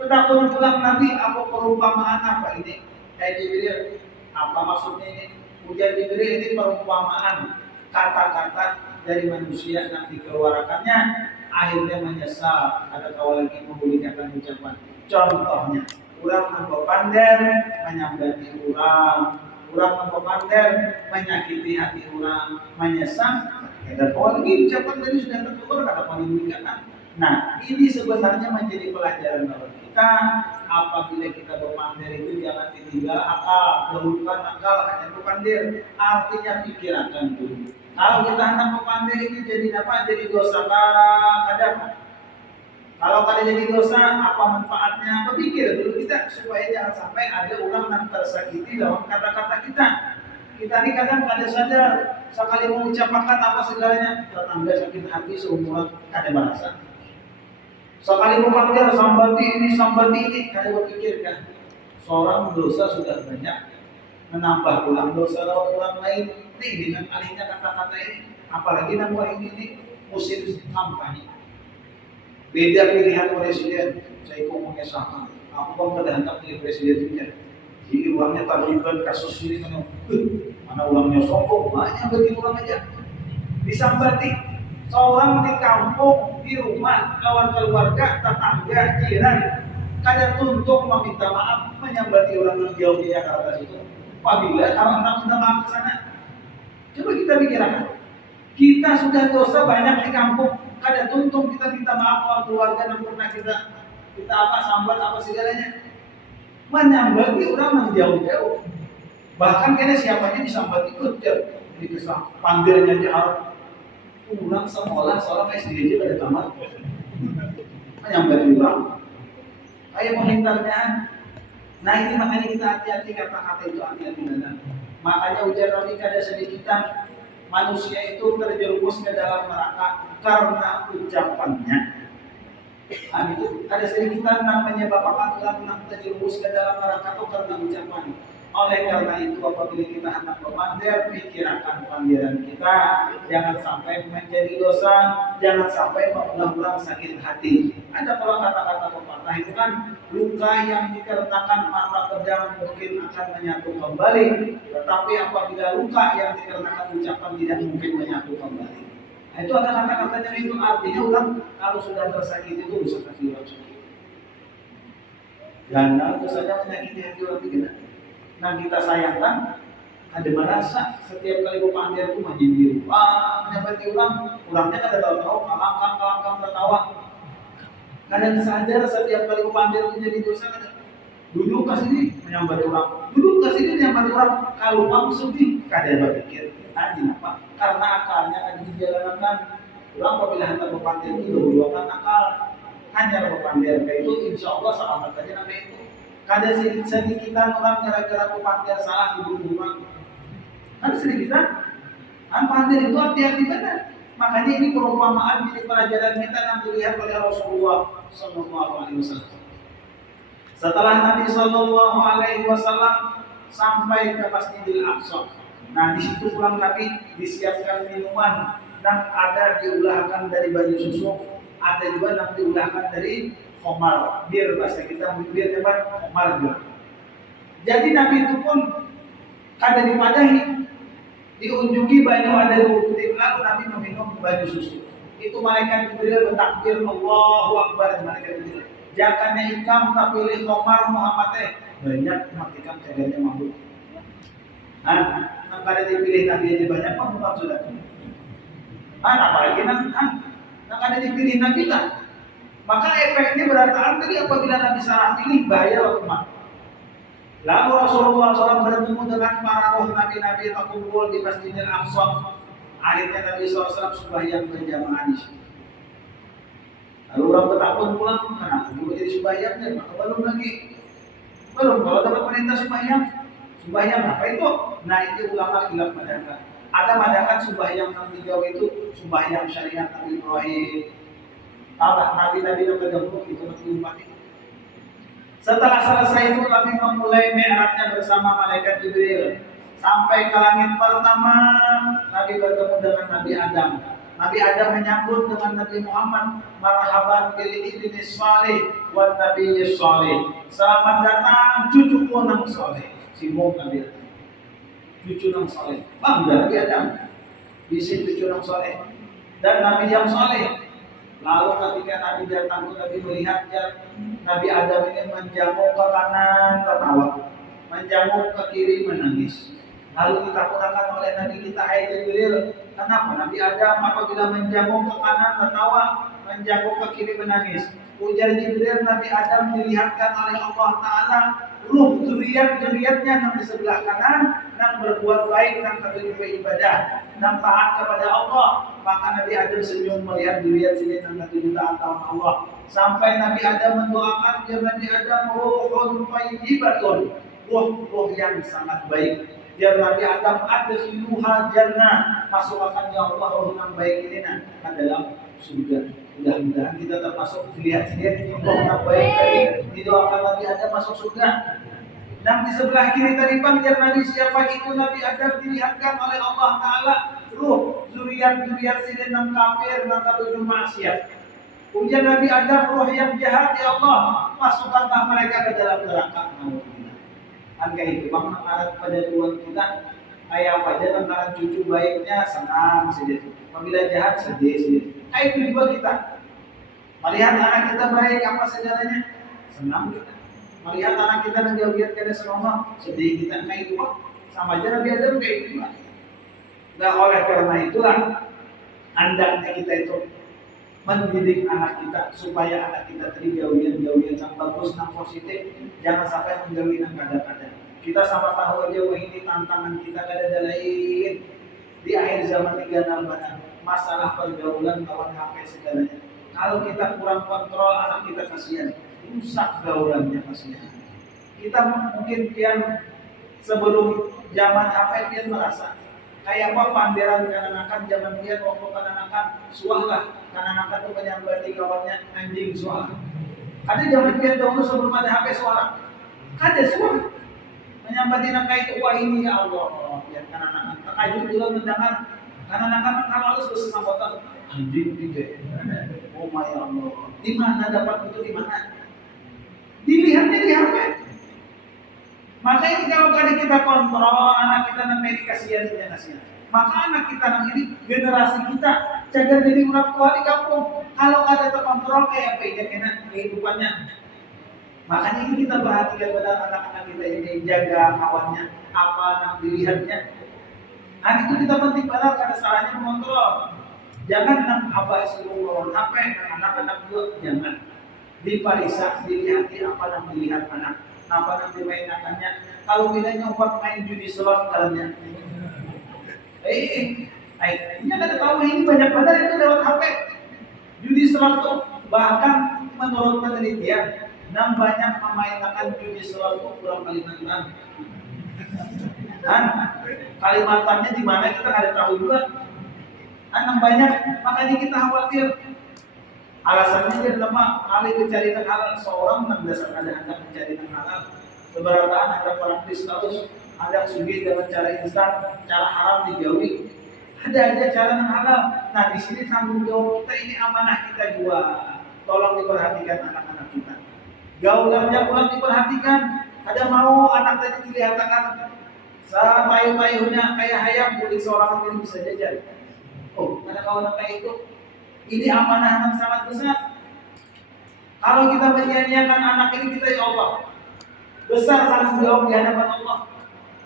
Pendakun pulang Nabi, apa perumpamaan apa ini? Jibril, apa maksudnya ini? Ujar Jibril ini perumpamaan kata-kata dari manusia yang dikeluarkannya akhirnya menyesal. Ada kau lagi memberikan ucapan. Contohnya, orang nampak pandai menyambati orang nampak pandai menyakiti hati orang, menyesal. Ada kau lagi ucapan dari sudah terkeluar kata kau memberikan. Nah, ini sebenarnya menjadi pelajaran bagi kita. Apabila kita berpandir itu jangan ditinggal akal, dahulukan akal hanya berpandir. Artinya pikirkan dulu. Kalau kita hendak berpandir ini jadi apa? Jadi dosa kadang. Kalau kada jadi dosa, apa manfaatnya? Berpikir dulu kita supaya jangan sampai ada orang yang tersakiti dalam kata-kata kita. Kita ini kadang kada sadar sekali mengucapkan apa segalanya, tetangga sakit hati seumuran kada merasa. Sekali memanggil sambati ini, kalian berpikirkan seorang dosa sudah banyak, menambah ulang dosa lawan orang lain. Ini dengan alihnya kata-kata ini, apalagi nama ini musim kampanye. Beda pilihan presiden, saya ngomongnya sama. Aku mau hendak pilih presiden juga. Jadi uangnya terlibat kasus ini kan, mana uangnya sombong, banyak bagi uang aja. Disambati. Seorang di kampung, di rumah, kawan keluarga, tetangga, jiran, kadang tuntut meminta maaf, menyambati orang yang jauh di Jakarta itu. Apabila kalau tak minta maaf ke sana, coba kita pikirkan. Kita sudah dosa banyak di kampung, kadang tuntut kita minta maaf kawan keluarga yang pernah kita apa sambat apa segalanya. Menyambati orang yang jauh-jauh. Bahkan kena siapanya disambati kerja, di kesah panggilnya jahat. Ulang sekolah SD aja pada tamat. Menyambati orang. Kayak menghintarnya. Nah ini makanya kita hati-hati kata-kata itu hati-hati benar. Makanya ujar Nabi kada sedikit kita manusia itu terjerumus ke dalam neraka karena ucapannya. Itu ada sedikit tentang menyebabkan orang terjerumus ke dalam neraka itu karena ucapan. Oleh karena itu apabila kita hendak berpandir, pikirkan pandiran kita, jangan sampai menjadi dosa, jangan sampai mengulang-ulang sakit hati. Ada kalau kata-kata pepatah itu kan luka yang dikarenakan mata pedang mungkin akan menyatu kembali, tetapi apabila luka yang dikarenakan ucapan tidak mungkin menyatu kembali. Nah, itu ada kata-katanya itu artinya orang kalau sudah tersakiti itu bisa kasih orang sakit. Jangan itu saja menyakiti hati orang tidak. Nah kita sayangkan ada merasa setiap kali pamer itu menjadi menyakiti orangnya kada tahu kalangkang tertawa. Kadang sadar setiap kali pamer itu jadi dosa kadang. Duduk kasih ini menyambat orang, duduk kasih ini menyambat orang. Kalau kamu sedih, kadang berpikir, nanti apa? Karena akalnya akan dijalankan. Orang apabila hendak berpandir itu dahulukan akal, hanya berpandir. Itu insya Allah selamat saja nama itu. Kadang sedikitan orang gara-gara berpandir salah di rumah. Kan sedikitan, kan pandir itu hati-hati benar. Makanya ini perumpamaan di pelajaran kita yang dilihat oleh Rasulullah Sallallahu Alaihi Wasallam. Setelah Nabi Sallallahu Alaihi Wasallam sampai ke Masjidil Aqsa, nah di situ pulang Nabi disiapkan minuman dan ada diulahkan dari banyu susu, ada juga yang diulahkan dari khomar, bir bahasa kita bir hebat khomar juga. Jadi Nabi itu pun kada dipadahi, diunjungi banyu ada 20 lalu Nabi meminum banyu susu. Itu malaikat Jibril bertakbir Allahu Akbar, malaikat Jibril. Jakannya ikam tak pilih khomar Muhammad banyak matikan kagaknya mabuk. Kada dipilih Nabi aja banyak bukan sudah. Apalagi kada dipilih Nabi lah. Maka efeknya berantakan tadi apabila Nabi salah pilih bahaya umat. Lalu Rasulullah SAW bertemu dengan para roh Nabi-Nabi terkumpul di Masjidil Aqsa. Akhirnya Nabi SAW sembahyang berjamaah di situ. Lalu orang bertakun pulang, kenapa juga jadi sembahyangnya? Maka belum lagi. Belum, kalau dapat perintah sembahyang apa itu? Nah itu ulama khilaf madhab. Ada madhab sembahyang yang dijauh itu sembahyang syariat Nabi Ibrahim. Nabi-Nabi yang terdahulu itu Nabi Umar. Setelah selesai itu kami memulai mi'rajnya bersama malaikat Jibril sampai ke langit pertama. Nabi bertemu dengan Nabi Adam. Nabi Adam menyambut dengan Nabi Muhammad, marhaban bil ibni shalih wa nabiyyi shalih. Selamat datang cucuku nang saleh. Simon Nabi Adam. Cucu nang saleh. Bangga Nabi Adam. Bisa cucu nang saleh dan Nabi yang saleh. Lalu ketika Nabi datang, Nabi melihat Nabi Adam ini menjamuk ke kanan tertawa, menjamuk ke kiri menangis. Lalu ditakutkan oleh Nabi kita Jibril, kenapa Nabi Adam apabila menjamuk ke kanan tertawa, menjamuk ke kiri menangis? Ujar Jibril, Nabi Adam dilihatkan oleh Allah Ta'ala ruh zuriat-zuriatnya yang di sebelah kanan yang berbuat baik dan terjadi beribadah dan taat kepada Allah. Maka Nabi Adam senyum melihat zuriat sini yang jutaan tahun Allah. Sampai Nabi Adam mendoakan dia Nabi Adam ruhun thayyibatun, ruh yang sangat baik. Dia Nabi Adam adkhiluha jannah, masukkan ya Allah ruh yang baik ini ke dalam surga. Mudah-mudahan kita termasuk dilihat-lihat Allah yang baik didoakan Nabi Adam masuk surga. Dan di sebelah kiri tadi panggil Nabi siapa itu Nabi Adam dilihatkan oleh Allah Ta'ala ruh zuriat sini yang kafir yang ketujuh maksiat. Ujian Nabi Adam ruh yang jahat ya Allah, masukkanlah mereka ke dalam neraka. Angka itu bang mengarah pada Tuhan kita kayak apa aja antara cucu baiknya senang sedih, apabila jahat sedih. Itu juga kita melihat anak kita baik apa segalanya senang kita, melihat anak kita menjauh-jauh kita selama sedih kita. Itu sama aja Nabi Adam kayak itu. Nah oleh karena itulah hendaknya kita itu mendidik anak kita supaya anak kita terjauhin yang bagus, yang positif, jangan sampai menjauhi yang kadang-kadang. Kita sama tahu aja wah ini tantangan kita ada lain di akhir zaman 36 masalah pergaulan kawan HP segalanya. Kalau kita kurang kontrol anak kita kasihan, rusak gaulannya kasihan. Kita mungkin pian sebelum zaman HP pian merasa kayak apa panderan kanak-kanak zaman pian waktu kanak-kanak suah lah. Kanak-kanak itu menyambati kawannya anjing suara. Ada zaman pian dahulu sebelum ada HP suara. Ada suara. Menyambati nangka itu wah ini ya Allah. Ya kanak-kanak terkajut juga mendengar kanak-kanak kalau harus bersambutan anjing tiga. Oh my Allah. Di mana dapat itu di mana? Dilihatnya di HP. Makanya kalau kali kita kontrol anak kita namanya kasihan. Maka anak kita nanti generasi kita jaga jadi orang tua di kampung. Kalau ada terkontrol kayak beda kehidupannya. Makanya ini kita perhatikan benar anak-anak kita ini, jaga kawannya, apa yang dilihatnya. Nah itu kita penting benar karena salahnya mengontrol. Jangan anak apa suruh lawan HP, anak-anak juga jangan. Dipariksa, dilihati apa yang dilihat anak, apa yang dimainkannya. Kalau bilangnya obat main judi slot caranya. Ini ada tahu ini banyak banget itu lewat HP. Judi slot tuh bahkan menurut penelitian dan banyak memainkan judi slot itu pulau Kalimantan. Dan Kalimantannya di mana kita nggak ada tahu juga. Yang banyak, makanya kita khawatir. Alasannya dia lemah, kali mencarikan halal seorang berdasarkan ada hendak mencarikan halal. Seberataan ada praktis terus, ada sugih dengan cara instan, cara haram dijauhi. Ada aja cara yang halal. Nah di sini tanggung jawab kita ini amanah kita juga. Tolong diperhatikan anak-anak kita. Gaulannya pulang diperhatikan. Ada mau anak tadi dilihatkan payu-payunya kayak hayam, kulit seorang ini bisa jajan. Oh, ada kawan kayak itu. Ini amanah yang sangat besar. Kalau kita menyia-nyiakan anak ini kita ya Allah, besar tanggung jawab di hadapan Allah.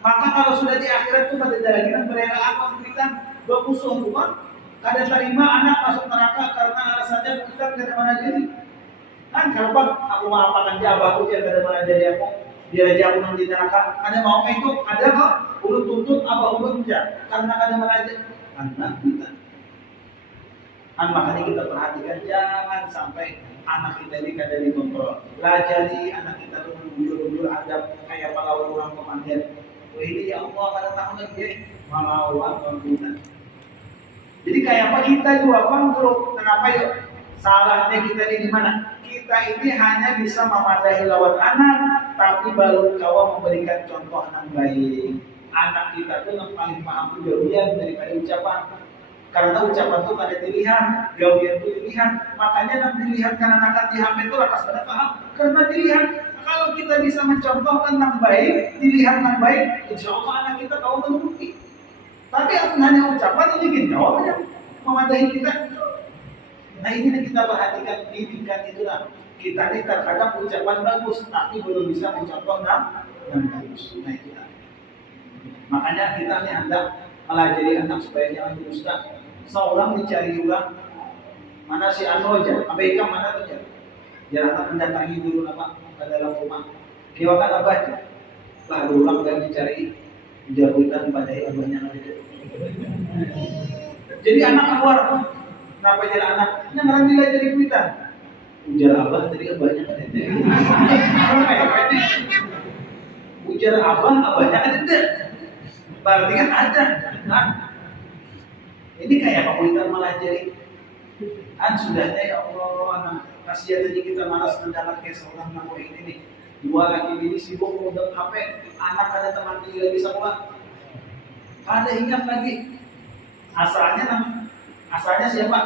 Maka kalau sudah di akhirat itu pada jalan berela apa kita bermusuh rumah, kada terima anak masuk neraka karena alasannya kita kada mana jadi. Kan kalau aku mengapakan dia abahku dia kada mana jadi aku, dia aja aku nanti neraka. Ada mau itu ada kok, ulut tuntut abah ulut aja karena kada mana aja. Karena kita. Makanya kita perhatikan jangan sampai anak kita ini kada dikontrol. Pelajari anak kita tuh mengguyur-guyur adab kayak pahlawan orang komandan. Wah ini ya Allah kada tahu lagi melawan kita. Jadi kayak apa kita juga bang dulu. Kenapa yuk? Salahnya kita ini di mana? Kita ini hanya bisa memadahi lawan anak, tapi baru kawan memberikan contoh yang baik. Anak kita tuh yang paling paham kejauhan daripada ucapan. Karena ucapan itu ada dilihat, gawian itu dilihat. Makanya yang dilihat karena anak di HP itu lakas pada paham. Karena dilihat, kalau kita bisa mencontohkan yang baik, dilihat yang baik, insya Allah anak kita tahu menuruti. Tapi hanya ucapan ini bikin jawabnya memadahi kita. Nah ini yang kita perhatikan didikan itu lah. Kita ini terkadang ucapan bagus, tapi belum bisa mencontoh yang bagus. Nah itu lah. Makanya kita ini hendak melajari anak supaya jangan dusta. Seorang dicari juga mana si Ano aja, abaikan mana aja. Jangan anak mendatangi dulu apa ke dalam rumah. Kiwakan apa aja. Baru ulang dan dicari jauhitan pada abahnya aja. Jadi anak keluar, kenapa jadi anak? Yang nanti jadi kuitan. Ujar abah tadi abahnya ada. Ujar abahnya ada. Berarti kan ada. Nah, ini kayak pemerintah malah jadi sudahnya ya Allah anak kasihan aja kita malas mendapat kayak seorang nama ini nih dua lagi ini sibuk memegang HP anak ada teman tinggi lagi sekolah ada ingat lagi asalnya siapa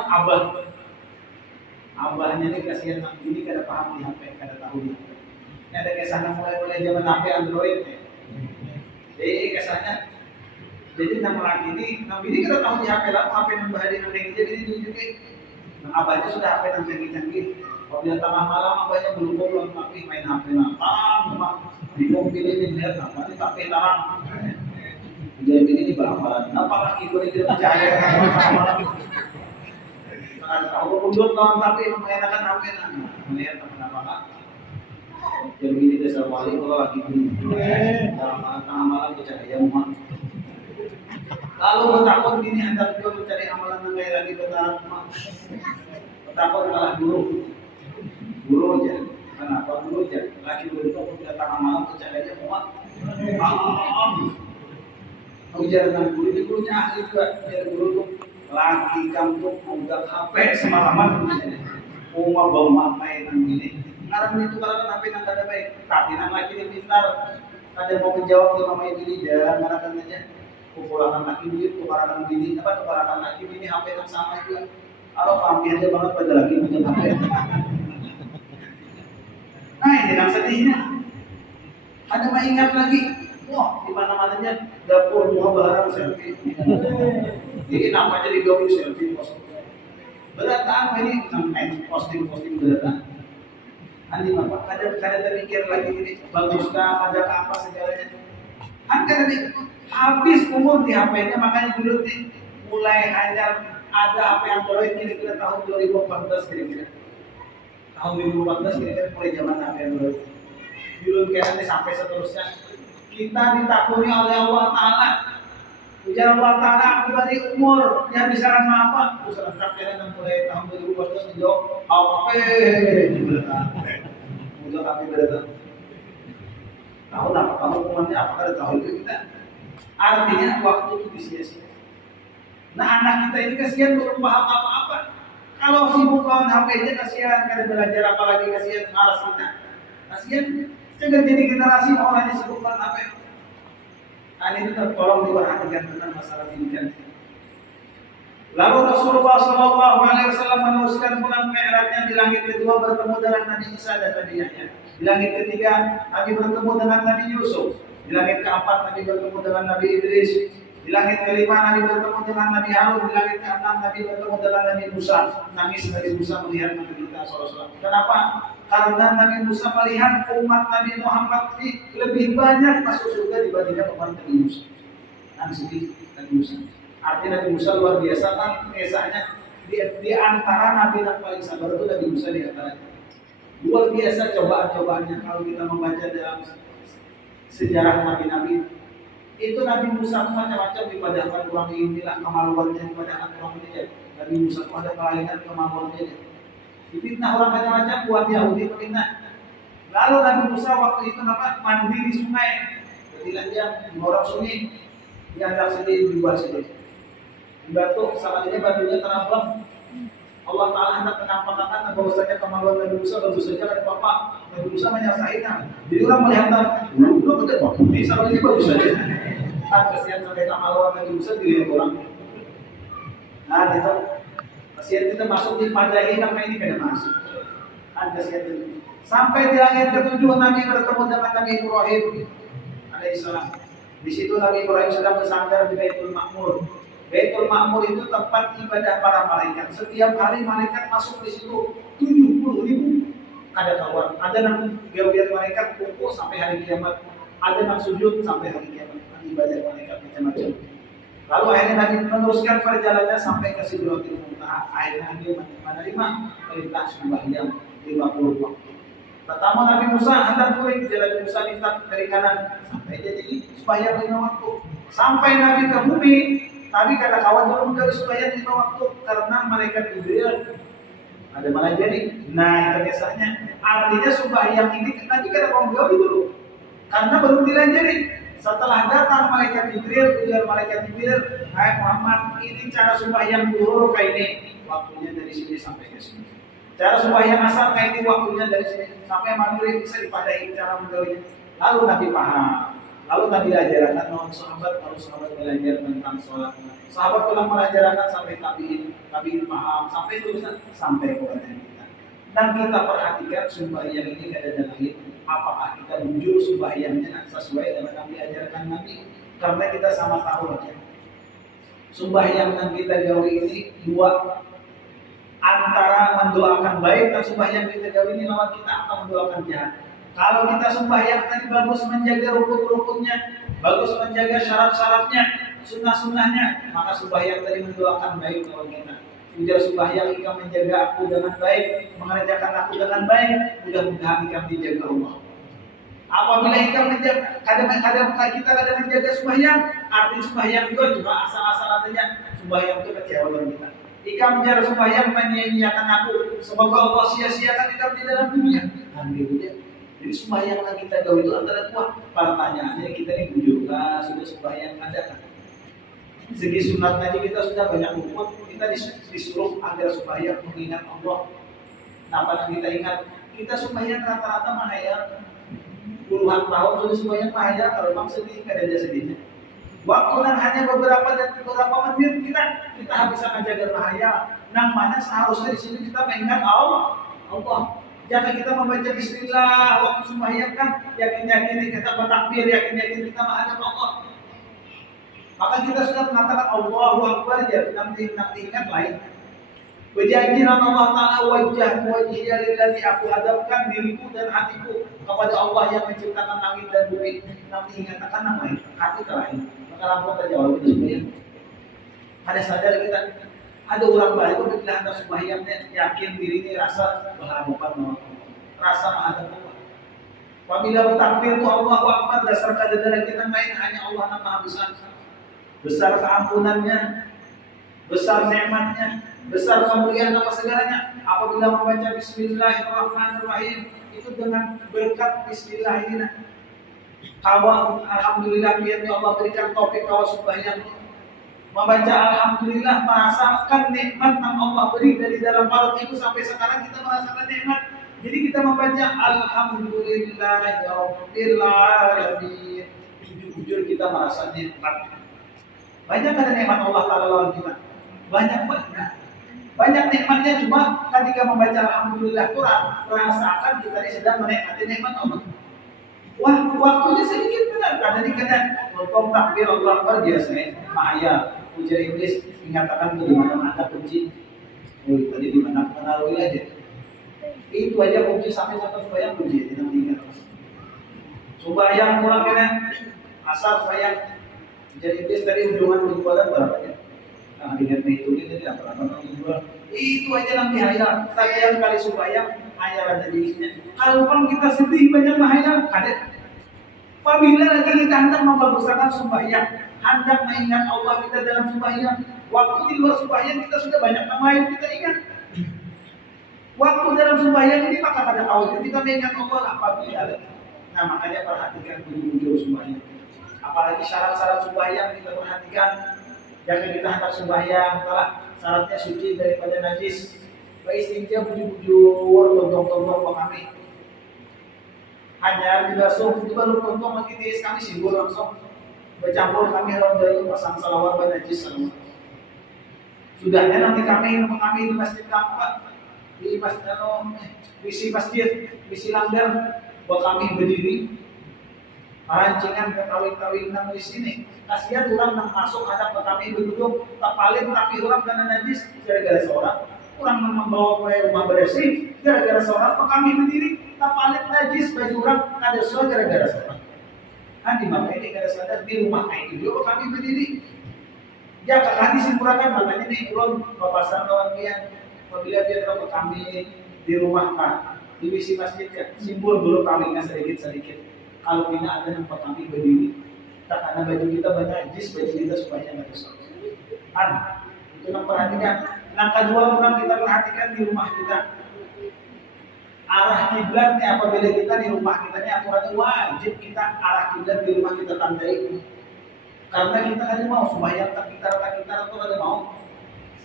abahnya nih kasihan anak ini kada paham di HP kada tahu di HP ini ada kesannya mulai zaman HP Android nih jadi kesannya jadi nama lagi ini kita tahu di HP lah, HP yang bahari yang jadi tunjukin. Nah, abahnya sudah HP yang canggih-canggih. Kalau dia tengah malam, abahnya belum tapi main HP tarang, bingung pilih lihat apa ini tapi tarang. Jadi ini balapan. Apakah itu tidak percaya tengah malam? Tahu mundur tahun tapi mainkan HP melihat apa-apa. Jadi ini dasar wali kalau lagi tengah malam percaya rumah. Lalu bertakut ini anda juga mencari amalan yang kayak lagi bertakut malah guru aja. Kenapa guru aja? Laki guru itu aku datang amalan percaya aja muat. Ujar dengan guru ini gurunya ahli juga. Jadi guru tuh laki kampung menggak HP semalaman. Uma bau mapai nang ini. Sekarang itu kalau HP nang ada baik, tapi nang laki ini pintar. Ada mau menjawab di mamai ini jangan ngarakan aja. Kepulauan laki duit, kepulauan bini, kepulauan laki bini HP yang sama juga. Kalau pampir aja banget pada laki punya HP. Nah ini yang sedihnya. Ada mengingat lagi, wah di mana-mananya dapur mau barang selfie. Jadi namanya digawe selfie post. Berat ini namanya posting berat. Andi bapak kadang terpikir lagi ini baguskah ada apa segalanya. Kan habis umur di HP-nya, makanya dulu mulai hanya ada HP Android kira-kira tahun 2014 kira-kira. Tahun 2014 kira-kira mulai zaman HP Android. Dulu kayaknya sampai seterusnya. Kita ditakuni oleh Allah Ta'ala. Ujar Allah Ta'ala, aku beri umur yang bisa sama apa? Terus lengkap kira mulai tahun 2014 menjawab HP. Udah HP berada. Tahu apa kamu umatnya apa kada tahu itu kita. Artinya waktu itu disia-sia. Nah anak kita ini kasihan belum paham apa-apa. Kalau sibuk lawan HP-nya kasihan, kada belajar apalagi kasihan malas kita. Kasihan, jangan jadi generasi orangnya sibuk lawan HP. Nah ini tolong diperhatikan tentang masalah pendidikan. Lalu Rasulullah SAW meneruskan pulang mi'rajnya di langit kedua bertemu dengan Nabi Isa dan Nabi Yahya. Di langit ketiga Nabi bertemu dengan Nabi Yusuf. Di langit keempat Nabi bertemu dengan Nabi Idris. Di langit kelima Nabi bertemu dengan Nabi Harun. Di langit keenam Nabi bertemu dengan Nabi Musa. Nangis Nabi Musa melihat Nabi kita SAW. Kenapa? Karena Nabi Musa melihat umat Nabi Muhammad ini lebih banyak masuk surga dibandingkan umat Nabi Musa. Nangis Nabi Musa. Artinya Nabi Musa luar biasa kan kisahnya di antara Nabi yang paling sabar itu Nabi Musa di antara. Luar biasa cobaan-cobaannya kalau kita membaca dalam sejarah Nabi-Nabi. Itu Nabi Musa macam-macam dipadahkan orang inilah kemaluannya dipadahkan orang ini. Nabi Musa itu ada kelainan kemaluannya. Difitnah orang macam-macam buat Yahudi fitnah. Lalu Nabi Musa waktu itu mandi di sungai. Ketika dia mengorok sungai, dia hendak sedih dibuat sedih. Batu, saat ini batunya terabang. Allah Ta'ala hendak menampakkan bahwasanya kemaluan Nabi Musa baru saja kan Bapak. Nabi Musa menyaksikan. Jadi orang melihat dulu betul Pak. Ini saat ini bagus saja. Kan kasihan sampai kemaluan Nabi Musa dilihat orang. Nah, itu kasihan kita masuk di padahi karena ini kada masuk. Kan kasihan itu. Sampai di langit ketujuh Nabi bertemu dengan Nabi Ibrahim alaihissalam. Di situ Nabi Ibrahim sedang bersandar di Baitul Ma'mur. Baitul Ma'mur itu tempat ibadah para malaikat. Setiap hari malaikat masuk di situ 70.000. Ada kawan, ada yang gawian malaikat kumpul sampai hari kiamat. Ada yang sujud sampai hari kiamat. Ibadah malaikat macam-macam. Lalu akhirnya Nabi meneruskan perjalanannya sampai ke Sidratul Muntaha. Akhirnya Nabi menerima perintah sembahyang 50 waktu. Pertama Nabi Musa hendak kuring, jalan Musa lintas dari kanan sampai jadi sembahyang 5 waktu. Sampai Nabi ke bumi, Nabi kata kawan dulu dari sembahyang 5 waktu karena malaikat Jibril ada malah jadi. Nah itu biasanya artinya sembahyang ini Nabi kata kawan dulu karena belum dilanjari. Setelah datang malaikat Jibril, ujar malaikat Jibril, hai Muhammad, ini cara sembahyang zuhur kayak ini, waktunya dari sini sampai ke sini. Cara sembahyang asar kayak ini, waktunya dari sini sampai maghrib bisa dipadahi cara menggawainya. Lalu Nabi paham. Lalu Nabi ajarkan sahabat belajar tentang sholat. Sahabat telah mengajarkan sampai tabiin paham, sampai tulisan sampai kepada kita. Dan kita perhatikan sembahyang ini kada lain. Apakah kita jujur sembahyangnya sesuai dengan Nabi ajarkan Nabi? Karena kita sama tahu aja. Sembahyang yang kita gawi ini dua, antara mendoakan baik dan sembahyang kita gawi ini lawan kita akan mendoakan jahat. Kalau kita sembahyang tadi bagus menjaga rukun-rukunnya, bagus menjaga syarat-syaratnya, sunnah-sunnahnya, maka sembahyang tadi mendoakan baik lawan kita. Ujar sembahyang jika menjaga aku dengan baik, mengerjakan aku dengan baik, mudah-mudahan ikam dijaga Allah. Apabila ikam menjaga, kadang-kadang kita kadang menjaga sembahyang, arti sembahyang itu cuma asal-asalan saja. Sembahyang itu kecewa dengan kita. Ikam menjaga sembahyang menyanyiakan aku, semoga Allah sia-siakan ikam di dalam dunia. Alhamdulillah. Jadi sembahyang yang kita gawe itu antara kuat. Pertanyaannya kita ini bujurkah sudah sembahyang ada kan? Segi sunat tadi kita sudah banyak luput, kita disuruh agar sembahyang mengingat Allah. Apa yang kita ingat? Kita sembahyang rata-rata mahaya puluhan tahun sudah sembahyang mahaya, kalau memang sedih kada ada sedihnya. Waktu yang hanya beberapa menit kita habiskan menjaga mahaya. Nang mana seharusnya di sini kita mengingat Allah. Jangan kita membaca Bismillah waktu sembahyang kan yakin kita bertakbir, yakin kita menghadap Allah. Maka kita sudah mengatakan Allahu Akbar, ya nanti ingat lain. Berjanjilah Allah Ta'ala, wajah lilladzi, aku hadapkan diriku dan hatiku kepada Allah yang menciptakan langit dan bumi. Nanti ingat akan namanya hati terakhir. Maka langsung terjawab itu sebenarnya. Ada sadar kita, ada orang baik bila hendak sembahyangnya yakin diri ini rasa berhadapan dengan Allah, rasa menghadap Allah. Apabila bertakbir itu Allahu Akbar, dasar kadar kita main hanya Allah yang Maha Besar. Besar keampunannya, besar nikmatnya, besar kemuliaan apa segalanya. Apabila membaca Bismillahirrahmanirrahim, itu dengan berkat Bismillah ini, kawan alhamdulillah biar Allah berikan topik kawan sembahyang. Membaca alhamdulillah, merasakan nikmat yang Allah beri dari dalam perut ibu sampai sekarang kita merasakan nikmat. Jadi kita membaca alhamdulillahirabbil alamin, jujur kita merasa nikmat. Banyak ada nikmat Allah Ta'ala lawan kita. Banyak nikmatnya, cuma ketika membaca alhamdulillah Quran, merasakan kita ini sedang menikmati nikmat Allah. Wah, waktunya sedikit benar. Karena ini kena nonton takbir Allah Akbar biasanya. Maya, ujar iblis mengatakan di mana ada kunci. Oh, tadi di mana menaruhi aja. Itu aja kunci sampai sembahyang kunci tidak ingat. Sembahyang pulang kena asar sayang. Jadi iblis tadi ujungan penjualan berapa ya? Nah, ingat menghitungnya jadi apa menjual. Itu aja nanti hayal. Saya kali sembahyang hayal ada di isinya. Kalau kita sedih banyak hayal, kadet. Apabila lagi kita hendak membaguskan sembahyang, hendak mengingat Allah kita dalam sembahyang, waktu di luar sembahyang kita sudah banyak nama yang kita ingat. Waktu dalam sembahyang ini maka pada awalnya kita mengingat Allah apabila. Nah, makanya perhatikan dulu sembahyang. Apalagi syarat-syarat sembahyang kita perhatikan. Jangan kita hendak sembahyang telah syaratnya suci daripada najis. Istinja bujur-bujur, tontong-tontong kami. Hanya dibasuh itu baru tontong lagi tiris kami simbol langsung. Bercampur kami haram dari pasang salawat dan najis salawat. Sudahnya nanti kami di masjid kampung, di masjid misi masjid, misi langgar, buat kami berdiri. Perancingan kawin-kawin nang di sini. Kasihan orang nang masuk hadap ke kami berduduk, tak paling tapi orang karena najis gara-gara seorang. Orang membawa ke rumah bersih gara-gara seorang, pak kami berdiri, tak paling najis baju orang ada seorang gara-gara seorang. Nanti makanya ini kada sadar di rumah kayak itu juga kami berdiri. Ya kakak disimpulkan makanya nih ulun papasan lawan pian apabila dia tahu kami di rumah kan di misi masjid kan simbol dulu kawinnya sedikit. Kalau kita ada nampak kami berdiri, tak karena baju kita najis, baju kita supaya nggak dosa. Itu yang perhatikan. Yang kedua orang kita perhatikan di rumah kita. Arah kiblatnya apabila kita di rumah kita ini aturannya wajib kita arah kiblat di rumah kita tandai. Karena kita kan mau sembahyang tak kita itu ada mau.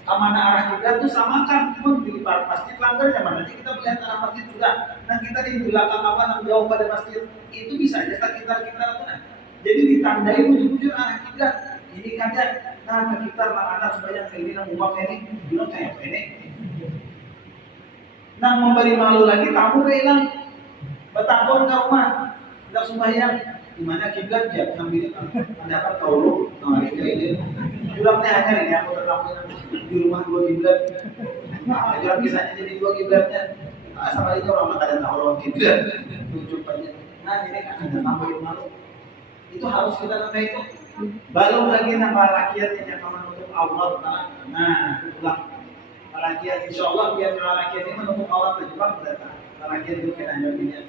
Kemana arah kiblat itu samakan pun di masjid langgar zaman nanti kita melihat arah masjid juga. Nah kita di belakang apa yang jauh pada masjid itu bisa aja kita apa. Jadi ditandai bujur-bujur arah kiblat. Ini kan ya, nah kita anak sembahyang kayak ini nang umak ini bilang kayak ini. Nah memberi malu lagi tamu bilang bertakbir ke rumah tidak sembahyang di mana kiblat ya ngambil pendapat kau nah ini julapnya hanya ini aku tetap di rumah dua kiblat. Nah julap kisahnya jadi dua kiblatnya. Sama aja orang tak ada tahu orang kiblat tunjuk aja. Nah ini kan ada tambahin malu. Itu harus kita sampai itu. Belum lagi nama rakyat yang akan menutup aurat. Nah ulang rakyat insya Allah biar rakyat ini menutup aurat terjebak berapa rakyat itu kena jawabnya.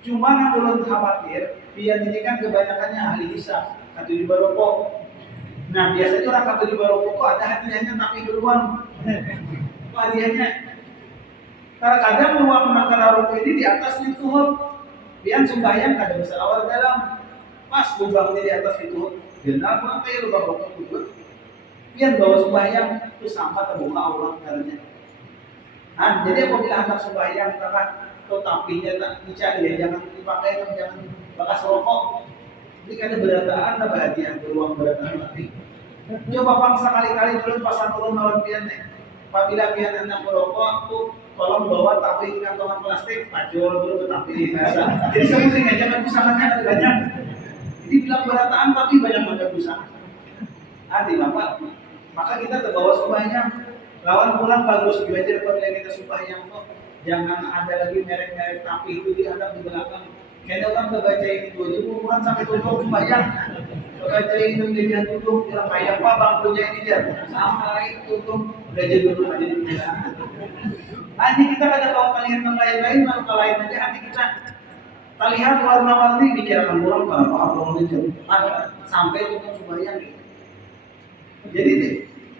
Cuma yang belum khawatir, biar ini kan kebanyakannya ahli hisab, kata di barokok. Nah biasanya orang kata di barokok itu ada hadiahnya tapi beruang. Itu hadiahnya. Karena kadang uang menakar rokok ini di atas itu, biar sembahyang ada bersalawat dalam, pas lubangnya di atas itu, benar apa ya lubang rokok itu? Biar bawa sembahyang itu sampah terbuka Allah karena. Nah jadi apabila hendak sembahyang kita tetapinya tak dicari ya, jangan dipakai, jangan bekas rokok. Ini kan ada berataan, ada bahagia beruang berataan nanti. Coba bangsa kali-kali dulu pasang turun lawan pian nih. Apabila pian hendak merokok, aku tolong bawa tapi di kantongan plastik, pacul dulu tapi biasa. Jadi semuanya jangan busanya ada banyak. Jadi bilang berataan tapi banyak busanya. Hati bapak, maka kita terbawa sembahyang. Lawan pulang bagus, belajar pada kita sembahyang kok. Jangan ada lagi merek-merek tapi itu dianggap di belakang. Kayaknya orang terbaca ini tujuh umuran sampai tujuh sembahyang. Terbaca ini menjadi tujuh, bilang kayak apa bangkunya ini dia. Sampai tutup belajar dulu aja di belakang. Hati kita ada kalau kalian yang lain-lain, lalu kalian aja hati kita. Kita lihat warna-warni bicarakan orang para apa sampai tutup sembahyang. Jadi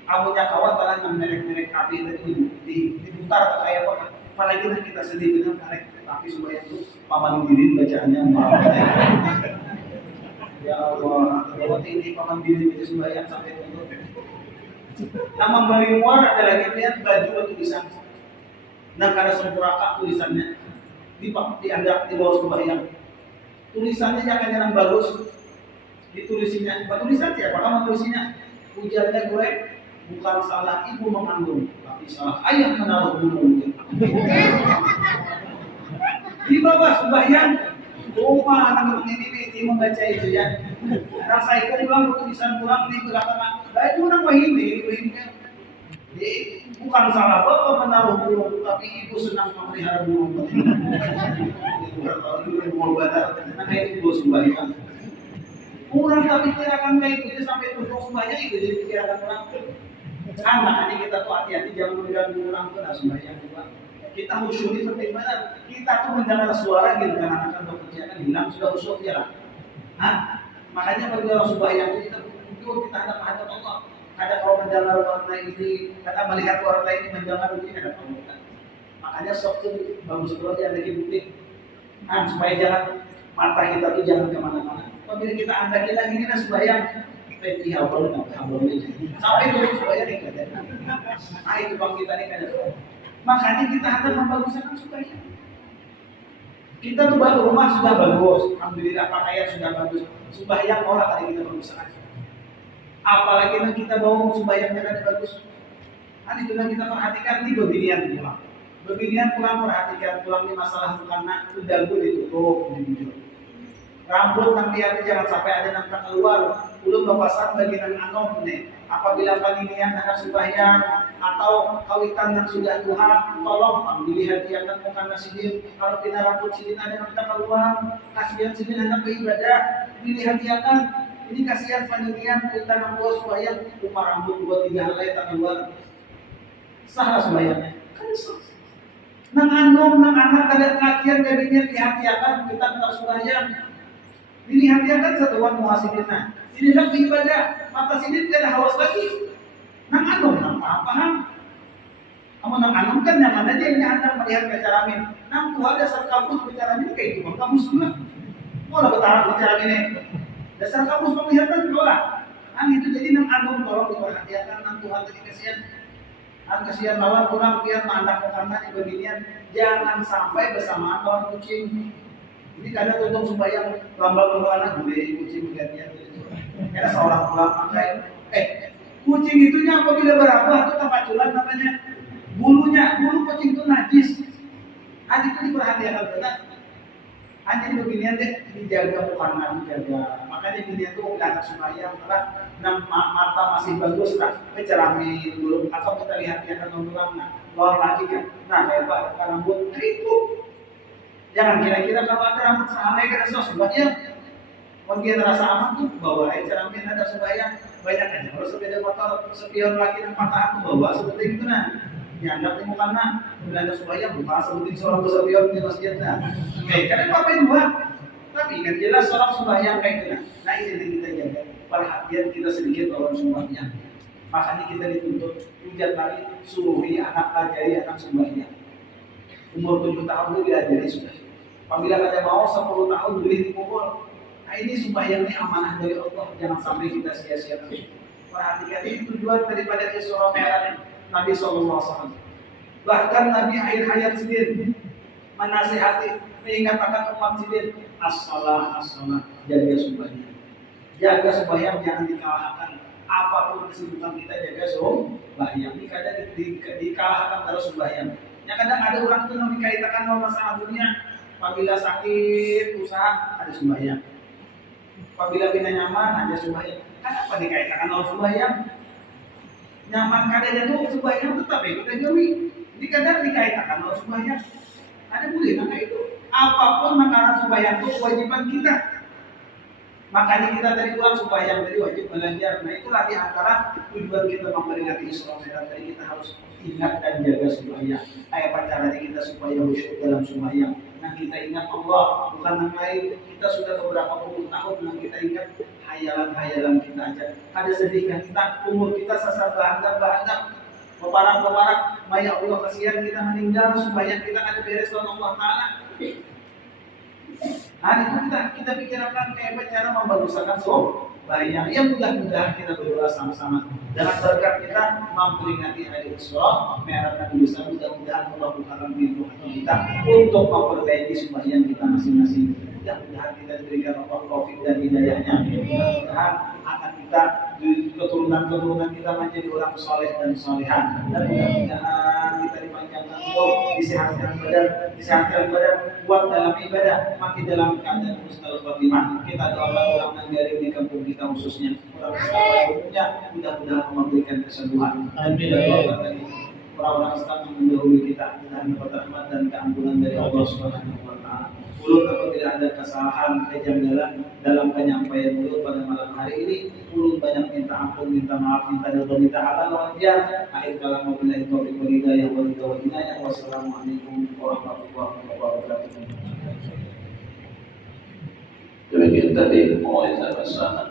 abunya kawan kalian merek-merek kafe tadi diputar ke kayak apa? Apalagi kita sedih dengan merek tapi supaya itu paman diri bacaannya maaf. Ya Allah, lewat ini paman diri itu sembahyang sampai tutup. Nama bari muar ada lagi lihat baju tulisan. Nah karena sempuraka tulisannya dianggap di bawah sembahyang. Tulisannya jangan yang bagus. Ditulisinnya, tulisan siapa? Kamu tulisinnya ujarnya gue bukan salah ibu mengandung, tapi salah ayah menaruh gunung. Di bawah sembahyang, rumah anak ini membaca itu ya. Dan saya pulang tulisan pulang di belakang baju nama ini bukan salah bapak menaruh gunung, tapi ibu senang memelihara gunung. Itu kalau itu mau batal, karena itu ibu sembahyang. Kurang tapi pikirkan kayak gitu sampai tutup semuanya itu jadi pikirkan orang. Makanya kita tuh hati-hati jangan mengganggu orang tuh sembahyang juga. Kita khusyuk itu penting banget. Kita tuh mendengar suara gitu kan akan bekerja kan hilang sudah khusyuk ya lah. Makanya bagi orang sembahyang itu kita betul kita ada Allah. Ada kalau mendengar warna ini, kata melihat warna ini mendengar ini ada Allah. Makanya sok itu bagus banget ya lagi bukti. Supaya jangan mata kita tuh jangan kemana-mana. Apabila kita andaki lagi kita sembahyang, peti hambol sampai dulu sembahyang ini kada. Itu bang kita ini kada. Makanya kita hendak membaguskan sembahyang. Kita tuh baru rumah sudah bagus, alhamdulillah pakaian sudah bagus. Sembahyang orang kali kita baguskan. Apalagi kita bawa sembahyangnya kada bagus. Itu yang kita perhatikan di beginian pulang. Beginian pulang perhatikan pulang di masalah karena udah gue ditutup di video. Rambut nanti jangan sampai ada yang keluar. Belum berpasang bagian anom nih. Apabila paninian anak sembahyang atau kawitan yang sudah Tuhan, tolong dilihat-lihatkan muka sidin. Kalau tidak rambut sidin ada yang keluar, kasihan sidin anak beribadah, dilihat-lihatkan. Ini kasihan paninian kawitan yang bos sembahyang, rumah rambut 2-3 helai tak keluar. Salah sembahyangnya. Kan sah. Nang anom, nang anak kada lakian gabinya dihati-hatikan kita tetap sembahyang. Dilihat-lihatkan satuan muhasibina. Ini nak ibadah, mata sini tidak ada hawas lagi. Nang anom, nang paham. Kamu nang anom kan yang mana dia ini anda melihat bicara min. Nang Tuhan dasar kampus bicara ini kayak itu, kamu semua. Mau lah bertarung bicara ini. Dasar kampus penglihatan lah. Itu jadi nang anom tolong diperhatikan nang Tuhan tadi kasihan. Kasihan lawan kurang biar mandak karena di beginian jangan sampai bersamaan lawan kucing. Ini kadang tutup sembahyang lambang anak boleh kucing gantian gitu. Karena seorang ulama kayak kucing itunya apabila berapa itu tapaculan namanya bulu kucing itu najis. Itu diperhatikan benar. Jadi beginian deh dijaga bukan dijaga. Makanya beginian tuh anak sembahyang karena mata masih bagus lah. Cerami dulu atau kita lihat dia kan orang luar lagi kan. Nah kayak pak rambut itu. Jangan kira-kira kalau ada rambut sahamnya kena sembahyang. Mungkin rasa aman tuh bawa aja cerami ada sembahyang banyak aja. Kalau sepeda motor sepion lagi dan patah tuh bawa seperti itu nah. Dianggap ini karena ada sembahyang bukan seperti seorang bersepion di masjid nah. Karena apa dua? Tapi kan jelas seorang sembahyang kayak itu nah. Ini yang kita jaga. Perhatian kita sedikit orang sembahyang. Makanya kita dituntut hujan lagi suruhi anak ajari anak sembahyang. Umur 7 tahun itu diajari sudah. Apabila ada mau 10 tahun beri dipukul. Ini sembahyang ini amanah dari Allah. Jangan sampai kita sia-siakan. Perhatikan ini tujuan daripada Isra Mi'raj Nabi SAW. Bahkan Nabi akhir hayat sendiri menasihati, mengingatkan umat sendiri as-salah, jaga sembahyang. Jaga sembahyang jangan dikalahkan. Apapun kesibukan kita jaga sembahyang. Ini kadang dikalahkan terus sembahyang. Yang kadang ada orang itu yang dikaitkan dengan masalah dunia. Apabila sakit, usaha, ada sembahyang. Apabila tidak nyaman, ada sembahyang. Kenapa dikaitkan Allah sembahyang? Nyaman kadang itu sembahyang tetap ya kita jauhi. Ini kadang dikaitkan Allah sembahyang. Ada boleh maka itu apapun makanan sembahyang itu kewajiban kita. Makanya kita tadi pulang supaya jadi wajib belajar. Nah itulah di antara tujuan kita memperingati Isra Mi'raj tadi, kita harus ingat dan jaga sembahyang. Kayak apa caranya kita supaya khusyuk dalam sembahyang? Nah kita ingat Allah, bukan yang lain. Kita sudah beberapa puluh tahun yang kita ingat hayalan-hayalan kita aja. Ada sedihkan kita, umur kita sasar bahan-bahan peparang-peparang, maya Allah kasihan kita meninggal, sembahyang kita ada beres oleh Allah Ta'ala. Hari itu kita pikirkan kayak cara membaguskan sembahyang. Ya mudah-mudahan kita berdoa sama-sama. Dengan berkat kita memperingati hari Isra Mi'raj Nabi Musa, mudah-mudahan Allah bukakan pintu hati kita untuk memperbaiki sembahyang kita masing-masing. Mudah-mudahan kita diberikan Allah taufik dan hidayahnya. Mudah-mudahan anak kita, keturunan-keturunan kita menjadi orang soleh dan solehan. Dan mudah-mudahan kita dipanjangkan umur, disehatkan badan, kuat dalam ibadah, mati dalam keadaan husnul khotimah. Kita doakan orang Nagari di kampung kita khususnya, orang Islam umumnya, mudah-mudahan memberikan kesembuhan. Dan kita doakan tadi orang-orang Islam yang mendahului kita dan dapat rahmat dan keampunan dari Allah Subhanahu wa Ta'ala. Ulun apabila ada kesalahan kejanggalan dalam penyampaian ulun pada malam hari ini, ulun banyak minta ampun, minta maaf, minta doa, minta halal wajar. Akhir kalam wabillahi taufiq wal hidayah wal hidayah. Wassalamualaikum warahmatullahi wabarakatuh. Demikian tadi mau saya